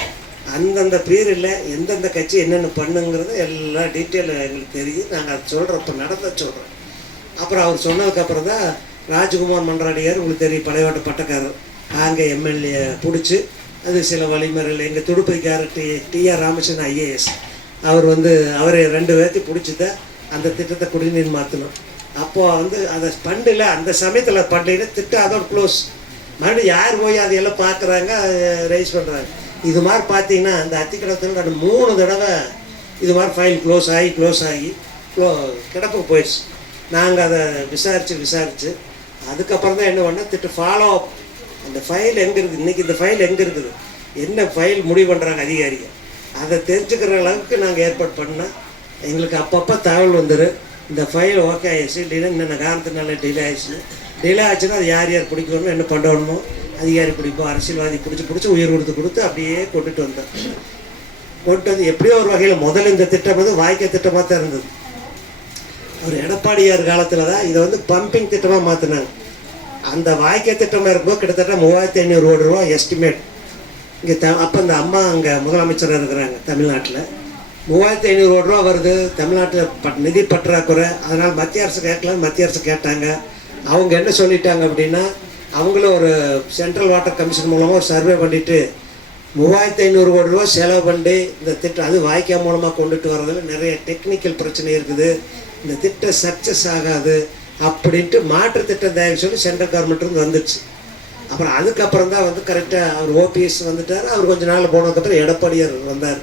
அந்தந்த பீரியடில் எந்தெந்த கட்சி என்னென்ன பண்ணுங்கிறது எல்லா டீட்டெயிலும் எங்களுக்கு தெரியும். நாங்கள் அது சொல்கிறோம், இப்போ நடந்த சொல்கிறோம். அப்புறம் அவர் சொன்னதுக்கப்புறம் தான் ராஜ்குமார் மன்றாடியார் உங்களுக்கு தெரியும், பழையோட்ட பட்டக்காரர், அங்கே எம்எல்ஏ பிடிச்சி அது சில வழிமுறைகள் எங்கள் துடுப்பதிக்காரர் டிஆர் ராமச்சந்திரன் ஐஏஎஸ் அவர் வந்து அவரை 2 பேர்த்தையும் பிடிச்சி தான் அந்த திட்டத்தை குடிநீர் மாற்றணும். அப்போது வந்து அதை பண்டில் அந்த சமயத்தில் பண்டிகை திட்டம் அதோட க்ளோஸ். மறுபடியும் யார் போய் அதையெல்லாம் பார்க்குறாங்க, ரைஸ் பண்ணுறாங்க. இது மாதிரி பார்த்தீங்கன்னா இந்த அத்திக்கடத்தில் 3 தடவை இது மாதிரி ஃபைல் க்ளோஸ் ஆகி கிடப்புக்கு போயிடுச்சு. நாங்கள் அதை விசாரித்து அதுக்கப்புறம் தான் என்ன பண்ணால் திட்டம் ஃபாலோ அப். அந்த ஃபைல் எங்கே இருக்குது, இன்றைக்கி இந்த ஃபைல் எங்கே இருக்குது, என்ன ஃபைல் முடிவு பண்ணுறாங்க அதிகாரிகள், அதை தெரிஞ்சுக்கிற அளவுக்கு நாங்கள் ஏற்பாடு பண்ணால் எங்களுக்கு அப்பப்போ தகவல் வந்துடும். இந்த ஃபைல் ஓகே ஆயிடுச்சு, இல்லைன்னா இன்னென்ன காரணத்தினால டிலே ஆச்சுன்னா அது யார் யார் பிடிக்கணும் என்ன பண்ணணுமோ அதிகாரி பிடிப்போம், அரசியல்வாதி பிடிச்சி உயிர் கொடுத்து அப்படியே கொண்டுட்டு வந்து எப்படியோ ஒரு வகையில் முதல்ல இந்த திட்டம் வந்து வாய்க்கை திட்டமாக தான் இருந்தது. ஒரு எடப்பாடியார் காலத்தில் தான் இதை வந்து பம்பிங் திட்டமாக மாற்றினாங்க. அந்த வாய்க்கை திட்டமாக இருக்கும்போது கிட்டத்தட்ட 3500 கோடி ரூபா எஸ்டிமேட். இங்கே அப்போ இந்த அம்மா அங்கே முதலமைச்சராக இருக்கிறாங்க தமிழ்நாட்டில். 3500 கோடி ரூபா வருது, தமிழ்நாட்டில் நிதி பற்றாக்குறை, அதனால் மத்திய அரசு கேட்கலாம், மத்திய அரசு கேட்டாங்க. அவங்க என்ன சொல்லிட்டாங்க அப்படின்னா, அவங்களும் ஒரு சென்ட்ரல் வாட்டர் கமிஷன் மூலமாக ஒரு சர்வே பண்ணிவிட்டு 3500 கோடி ரூபா செலவு பண்ணி இந்த திட்டம், அது வாய்க்கா மூலமாக கொண்டுட்டு வர்றதுல நிறைய டெக்னிக்கல் பிரச்சனை இருக்குது, இந்த திட்டம் சக்ஸஸ் ஆகாது அப்படின்ட்டு மாற்று திட்டம் தயாரி சொல்லி சென்ட்ரல் கவர்மெண்ட்லேருந்து வந்துச்சு. அப்புறம் அதுக்கப்புறம் தான் வந்து கரெக்டாக அவர் ஓபிஎஸ் வந்துட்டார். அவர் கொஞ்சம் நாள் போனதுக்கப்புறம் எடப்பாடியார் வந்தார்.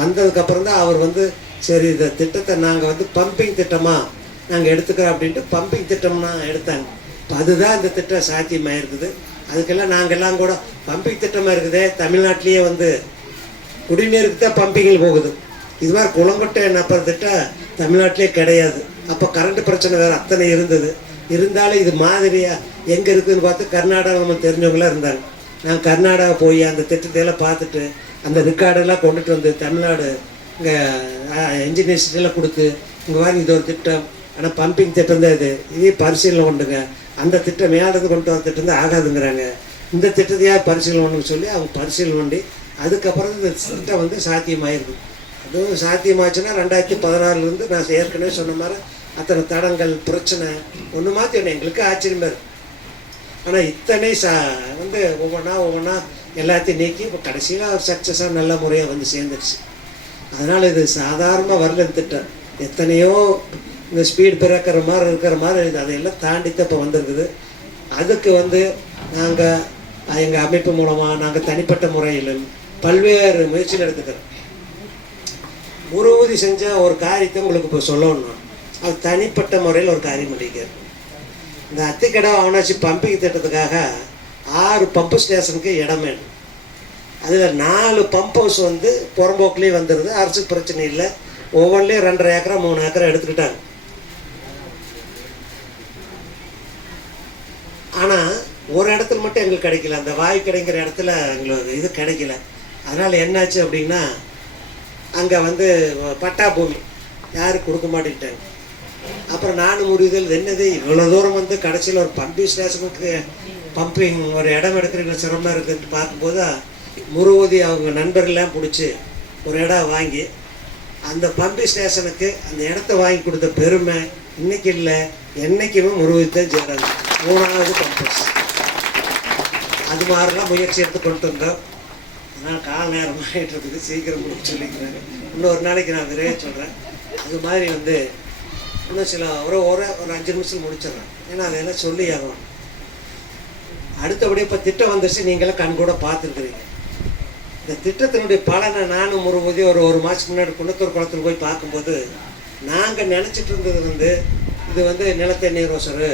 வந்ததுக்கப்புறம் தான் அவர் வந்து சரி இந்த திட்டத்தை நாங்கள் வந்து பம்பிங் திட்டமாக நாங்கள் எடுத்துக்கிறோம் அப்படின்ட்டு பம்பிங் திட்டம்னா எடுத்தாங்க. இப்போ அதுதான் இந்த திட்டம் சாத்தியமாக இருக்குது. அதுக்கெல்லாம் நாங்கள்லாம் கூட பம்பிங் திட்டமாக இருக்குதே, தமிழ்நாட்டிலேயே வந்து குடிநீருக்கு தான் பம்பிங்கில் போகுது. இது மாதிரி குளங்கொட்டை நப்புற திட்டம் தமிழ்நாட்டிலே கிடையாது. அப்போ கரண்ட் பிரச்சனை வேறு அத்தனை இருந்தது. இருந்தாலும் இது மாதிரியாக எங்கே இருக்குதுன்னு பார்த்து கர்நாடகா நம்ம தெரிஞ்சவங்களாம் இருந்தாங்க. நான் கர்நாடகா போய் அந்த திட்டத்தையெல்லாம் பார்த்துட்டு அந்த ரெக்கார்டெல்லாம் கொண்டுட்டு வந்து தமிழ்நாடு இங்கே இன்ஜினியர்ஸ்டெல்லாம் கொடுத்து இங்கே வாங்கி இது ஒரு திட்டம், ஆனால் பம்பிங் திட்டம் தான் இதே பரிசீலனை கொண்டுங்க, அந்த திட்டம் மேலது கொண்டு வர திட்டம் தான் ஆகாதுங்கிறாங்க, இந்த திட்டத்தையாக பரிசீலனை பண்ணுன்னு சொல்லி அவங்க பரிசீலனை பண்ணி அதுக்கப்புறம் இந்த திட்டம் வந்து சாத்தியமாயிருக்கு. அதுவும் சாத்தியமாச்சுன்னா 2016 நான் ஏற்கனவே சொன்ன மாதிரி அத்தனை தடங்கள் பிரச்சனை ஒன்று மாற்றி ஒன்று எங்களுக்கு ஆச்சரியமாக இருக்குது. ஆனால் இத்தனை வந்து ஒவ்வொன்றா எல்லாத்தையும் நீக்கி இப்போ கடைசியில் அவர் சக்ஸஸாக நல்ல முறையாக வந்து சேர்ந்துருச்சு. அதனால் இது சாதாரணமாக வரல திட்டம். எத்தனையோ இந்த ஸ்பீட் பிறக்கிற மாதிரி இருக்கிற மாதிரி அதையெல்லாம் தாண்டித்தான் இப்போ வந்திருக்குது. அதுக்கு வந்து நாங்கள் எங்கள் அமைப்பு மூலமாக நாங்கள் தனிப்பட்ட முறையில் பல்வேறு முயற்சிகள் எடுத்துக்கிறோம். உறுதி செஞ்ச ஒரு காரியத்தை உங்களுக்கு இப்போ சொல்லணும். அது தனிப்பட்ட முறையில் ஒரு காரியம் பண்ணிக்கிறார். இந்த அத்திக்கடை அவனாச்சி பம்பிங் திட்டத்துக்காக 6 பம்பு ஸ்டேஷனுக்கு இடம் வேணும். அதில் 4 பம்ப் ஹவுஸ் வந்து புறம்போக்குலேயே வந்துடுது. அரசுக்கு பிரச்சனை இல்லை. ஒவ்வொன்றிலையும் 2.5 ஏக்கரா 3 ஏக்கரா எடுத்துக்கிட்டாங்க. ஆனால் ஒரு இடத்துல மட்டும் எங்களுக்கு கிடைக்கல. அந்த வாய் கிடைக்கிற இடத்துல எங்களுக்கு இது கிடைக்கல. அதனால் என்னாச்சு அப்படின்னா அங்கே வந்து பட்டா பூமி யாரும் கொடுக்க மாட்டேங்கிட்டாங்க. அப்புறம் நானும் முடிவுகள் என்னது இவ்வளோ தூரம் வந்து கடைசியில் ஒரு பம்பிங் ஸ்டேஷனுக்கு பம்பிங் ஒரு இடம் எடுக்கிற சிரமமாக இருக்குதுன்னு பார்க்கும்போது முருகதி அவங்க நண்பர்கள்லாம் பிடிச்சி ஒரு இடம் வாங்கி அந்த பம்பிங் ஸ்டேஷனுக்கு அந்த இடத்த வாங்கி கொடுத்த பெருமை இன்னைக்கு இல்லை, என்றைக்குமே முருகதி தான் செய்கிறாங்க. 3வது பம்பஸ் அது மாதிரிலாம் முயற்சி எடுத்து கொண்டு வந்தோம். அதனால் கால நேரம் ஆகிட்டு இருக்குது, சீக்கிரம் முடிச்சு சொல்லிக்கிறாங்க. இன்னொரு நாளைக்கு நான் விரைவே சொல்கிறேன். அது மாதிரி வந்து இன்னும் சில ஒரு 5 நிமிஷம் முடிச்சிடுறேன். ஏன்னா அதெல்லாம் சொல்லி ஆகணும். அடுத்தபடியே இப்போ திட்டம் வந்துருச்சு, நீங்களாம் கண் கூட பார்த்துருக்குறீங்க. இந்த திட்டத்தினுடைய பலனை நானும் முருகதி ஒரு மாதத்துக்கு முன்னாடி குணத்தூர் குளத்தில் போய் பார்க்கும்போது நாங்கள் நினச்சிட்டு இருந்தது வந்து இது வந்து நிலத்தடி நீர் வசரு,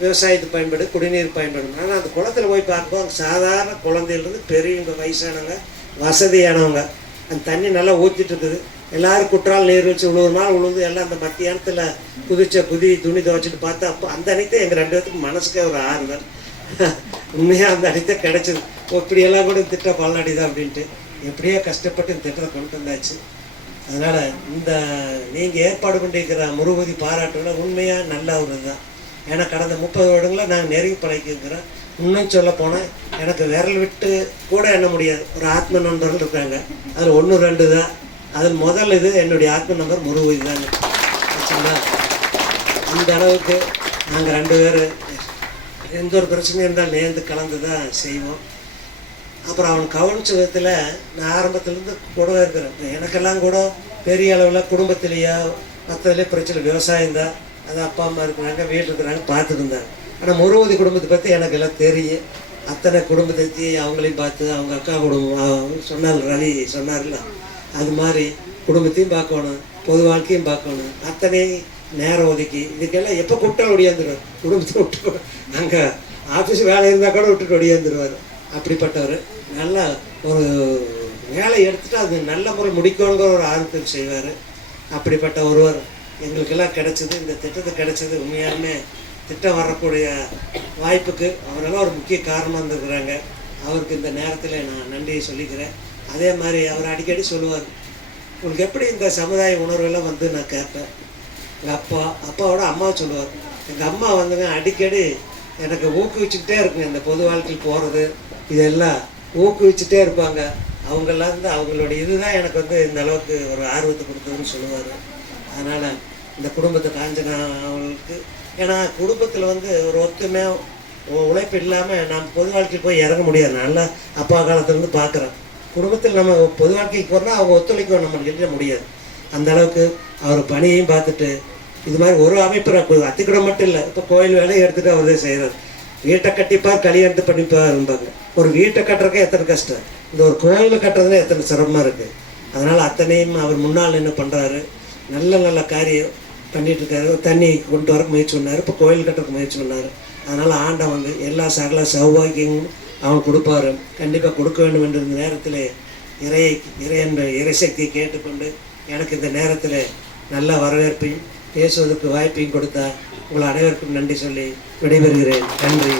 விவசாயத்துக்கு பயன்படு, குடிநீர் பயன்படும். ஆனால் அந்த குளத்தில் போய் பார்க்கும்போது சாதாரண குழந்தையிலேருந்து பெரியவங்க, வயசானவங்க, வசதியானவங்க அந்த தண்ணி நல்லா ஊற்றிட்டு இருக்குது. எல்லோரும் குற்றால் நீர் வச்சு உழுவுது எல்லாம் அந்த மத்தியானத்தில் குதி துணி துவைச்சிட்டு பார்த்தா அப்போ அந்த அன்னைக்கு எங்கள் 2 பேர்த்துக்கு மனசுக்கே ஒரு ஆறுதல். உண்மையாக அந்த அன்னைக்கு கிடைச்சிது. இப்படியெல்லாம் கூட திட்டம் பலனடிதான் அப்படின்ட்டு எப்படியோ கஷ்டப்பட்டு இந்த திட்டத்தை கொண்டு வந்தாச்சு. அதனால் இந்த நீங்கள் ஏற்பாடு பண்ணியிருக்கிற முருகதி பாராட்டுல உண்மையாக நல்ல ஒரு இதுதான். ஏன்னா கடந்த 30 வருடங்களில் நாங்கள் நெருங்கி பழகிக்கிறோம். இன்னும் சொல்ல போனால் எனக்கு விரல் விட்டு கூட எண்ண முடியாது ஒரு ஆத்ம நண்பர்கள் இருக்காங்க. அதில் 1-2 தான். அதில் முதல் இது என்னுடைய ஆத்ம நம்பர் முருகதி தாங்க. ஆச்சுங்களா? அந்த அளவுக்கு நாங்கள் 2 பேர் எந்த ஒரு பிரச்சனையும் இருந்தாலும் நேர்ந்து கலந்து தான் செய்வோம். அப்புறம் அவன் கவனிச்ச விதத்தில் நான் ஆரம்பத்துலேருந்து கூடவே இருக்கிறேன். எனக்கெல்லாம் கூட பெரிய அளவில் குடும்பத்திலேயோ மற்றதுலேயே பிரச்சனை விவசாயம் தான். அது அப்பா அம்மா இருக்கிறாங்க, வீட்டில் இருக்கிறாங்க, பார்த்துட்டு இருந்தாங்க. ஆனால் முருகதி குடும்பத்தை பற்றி எனக்கு எல்லாம் தெரியும். அத்தனை குடும்பத்தை அவங்களையும் பார்த்து அவங்க அக்கா குடும்பம் சொன்னார், ரவி சொன்னார்ல, அது மாதிரி குடும்பத்தையும் பார்க்கணும், பொது வாழ்க்கையும் பார்க்கணும். அத்தனை நேரம் ஒதுக்கி இதுக்கெல்லாம் எப்போ கூப்பிட்டாலும் ஒடியாந்துருவார். குடும்பத்தை விட்டு அங்கே ஆஃபீஸ் வேலை இருந்தால் கூட விட்டுட்டு ஒடியாந்துருவார். அப்படிப்பட்டவர் நல்ல ஒரு வேலை எடுத்துகிட்டு அது நல்ல முறை முடிக்கணுங்கிற ஒரு ஆர்வத்தில் செய்வார். அப்படிப்பட்ட ஒருவர் எங்களுக்கெல்லாம் கிடைச்சது, இந்த திட்டத்துக்கு கிடைச்சது. உண்மையாலுமே திட்டம் வரக்கூடிய வாய்ப்புக்கு அவரெல்லாம் ஒரு முக்கிய காரணமாக இருந்திருக்கிறாங்க. அவருக்கு இந்த நேரத்தில் நான் நன்றியை சொல்லிக்கிறேன். அதே மாதிரி அவர் அடிக்கடி சொல்லுவார், உங்களுக்கு எப்படி இந்த சமுதாய உணர்வெல்லாம் வந்து நான் கேட்பேன். எங்கள் அப்பாவோட அம்மாவை சொல்லுவார். எங்கள் அம்மா வந்துங்க அடிக்கடி எனக்கு ஊக்குவிச்சுக்கிட்டே இருக்குங்க. இந்த பொது வாழ்க்கையில் போகிறது இதெல்லாம் ஊக்குவிச்சுட்டே இருப்பாங்க. அவங்கெல்லாம் வந்து அவங்களுடைய இதுதான் எனக்கு வந்து இந்த அளவுக்கு ஒரு ஆர்வத்தை கொடுத்ததுன்னு சொல்லுவார். அதனால் இந்த குடும்பத்தை காஞ்சனா அவங்களுக்கு, ஏன்னா குடும்பத்தில் வந்து ஒரு ஒத்துமையாக உழைப்பு இல்லாமல் நாம் பொது வாழ்க்கையில் போய் இறங்க முடியாது. நல்லா அப்பா காலத்துலேருந்து பார்க்குறேன். குடும்பத்தில் நம்ம பொது வாழ்க்கைக்கு போகிறோம்னா அவங்க ஒத்துழைக்க நம்மளுக்கு முடியாது. அந்த அளவுக்கு அவர் பணியையும் பார்த்துட்டு இது மாதிரி ஒரு அமைப்பு அத்திக்கூடம் மட்டும் இல்லை, இப்போ கோயில் வேலையை எடுத்துகிட்டு அவரே செய்கிறார். வீட்டை கட்டிப்பார், கல்யாணத்தை பண்ணிப்பார் இருந்தாங்க. ஒரு வீட்டை கட்டுறதுக்கே எத்தனை கஷ்டம், இந்த ஒரு கோயிலை கட்டுறதுல எத்தனை சிரமமாக இருக்குது. அதனால் அத்தனையும் அவர் முன்னால் என்ன பண்ணுறாரு, நல்ல நல்ல காரியம் பண்ணிட்டு இருக்காரு. தண்ணி கொண்டு வர முயற்சி பண்ணார், இப்போ கோயில் கட்டுறதுக்கு முயற்சி பண்ணார். அதனால் ஆண்டவன் வந்து எல்லா சகல சௌபாகியங்களும் அவன் கொடுப்பாரு, கண்டிப்பாக கொடுக்க வேண்டும் என்ற இந்த நேரத்தில் இறைசக்தியை கேட்டுக்கொண்டு எனக்கு இந்த நேரத்தில் நல்ல வரவேற்பையும் பேசுவதற்கு வாய்ப்பையும் கொடுத்தா உங்கள் அனைவருக்கும் நன்றி சொல்லி விடைபெறுகிறேன். நன்றி.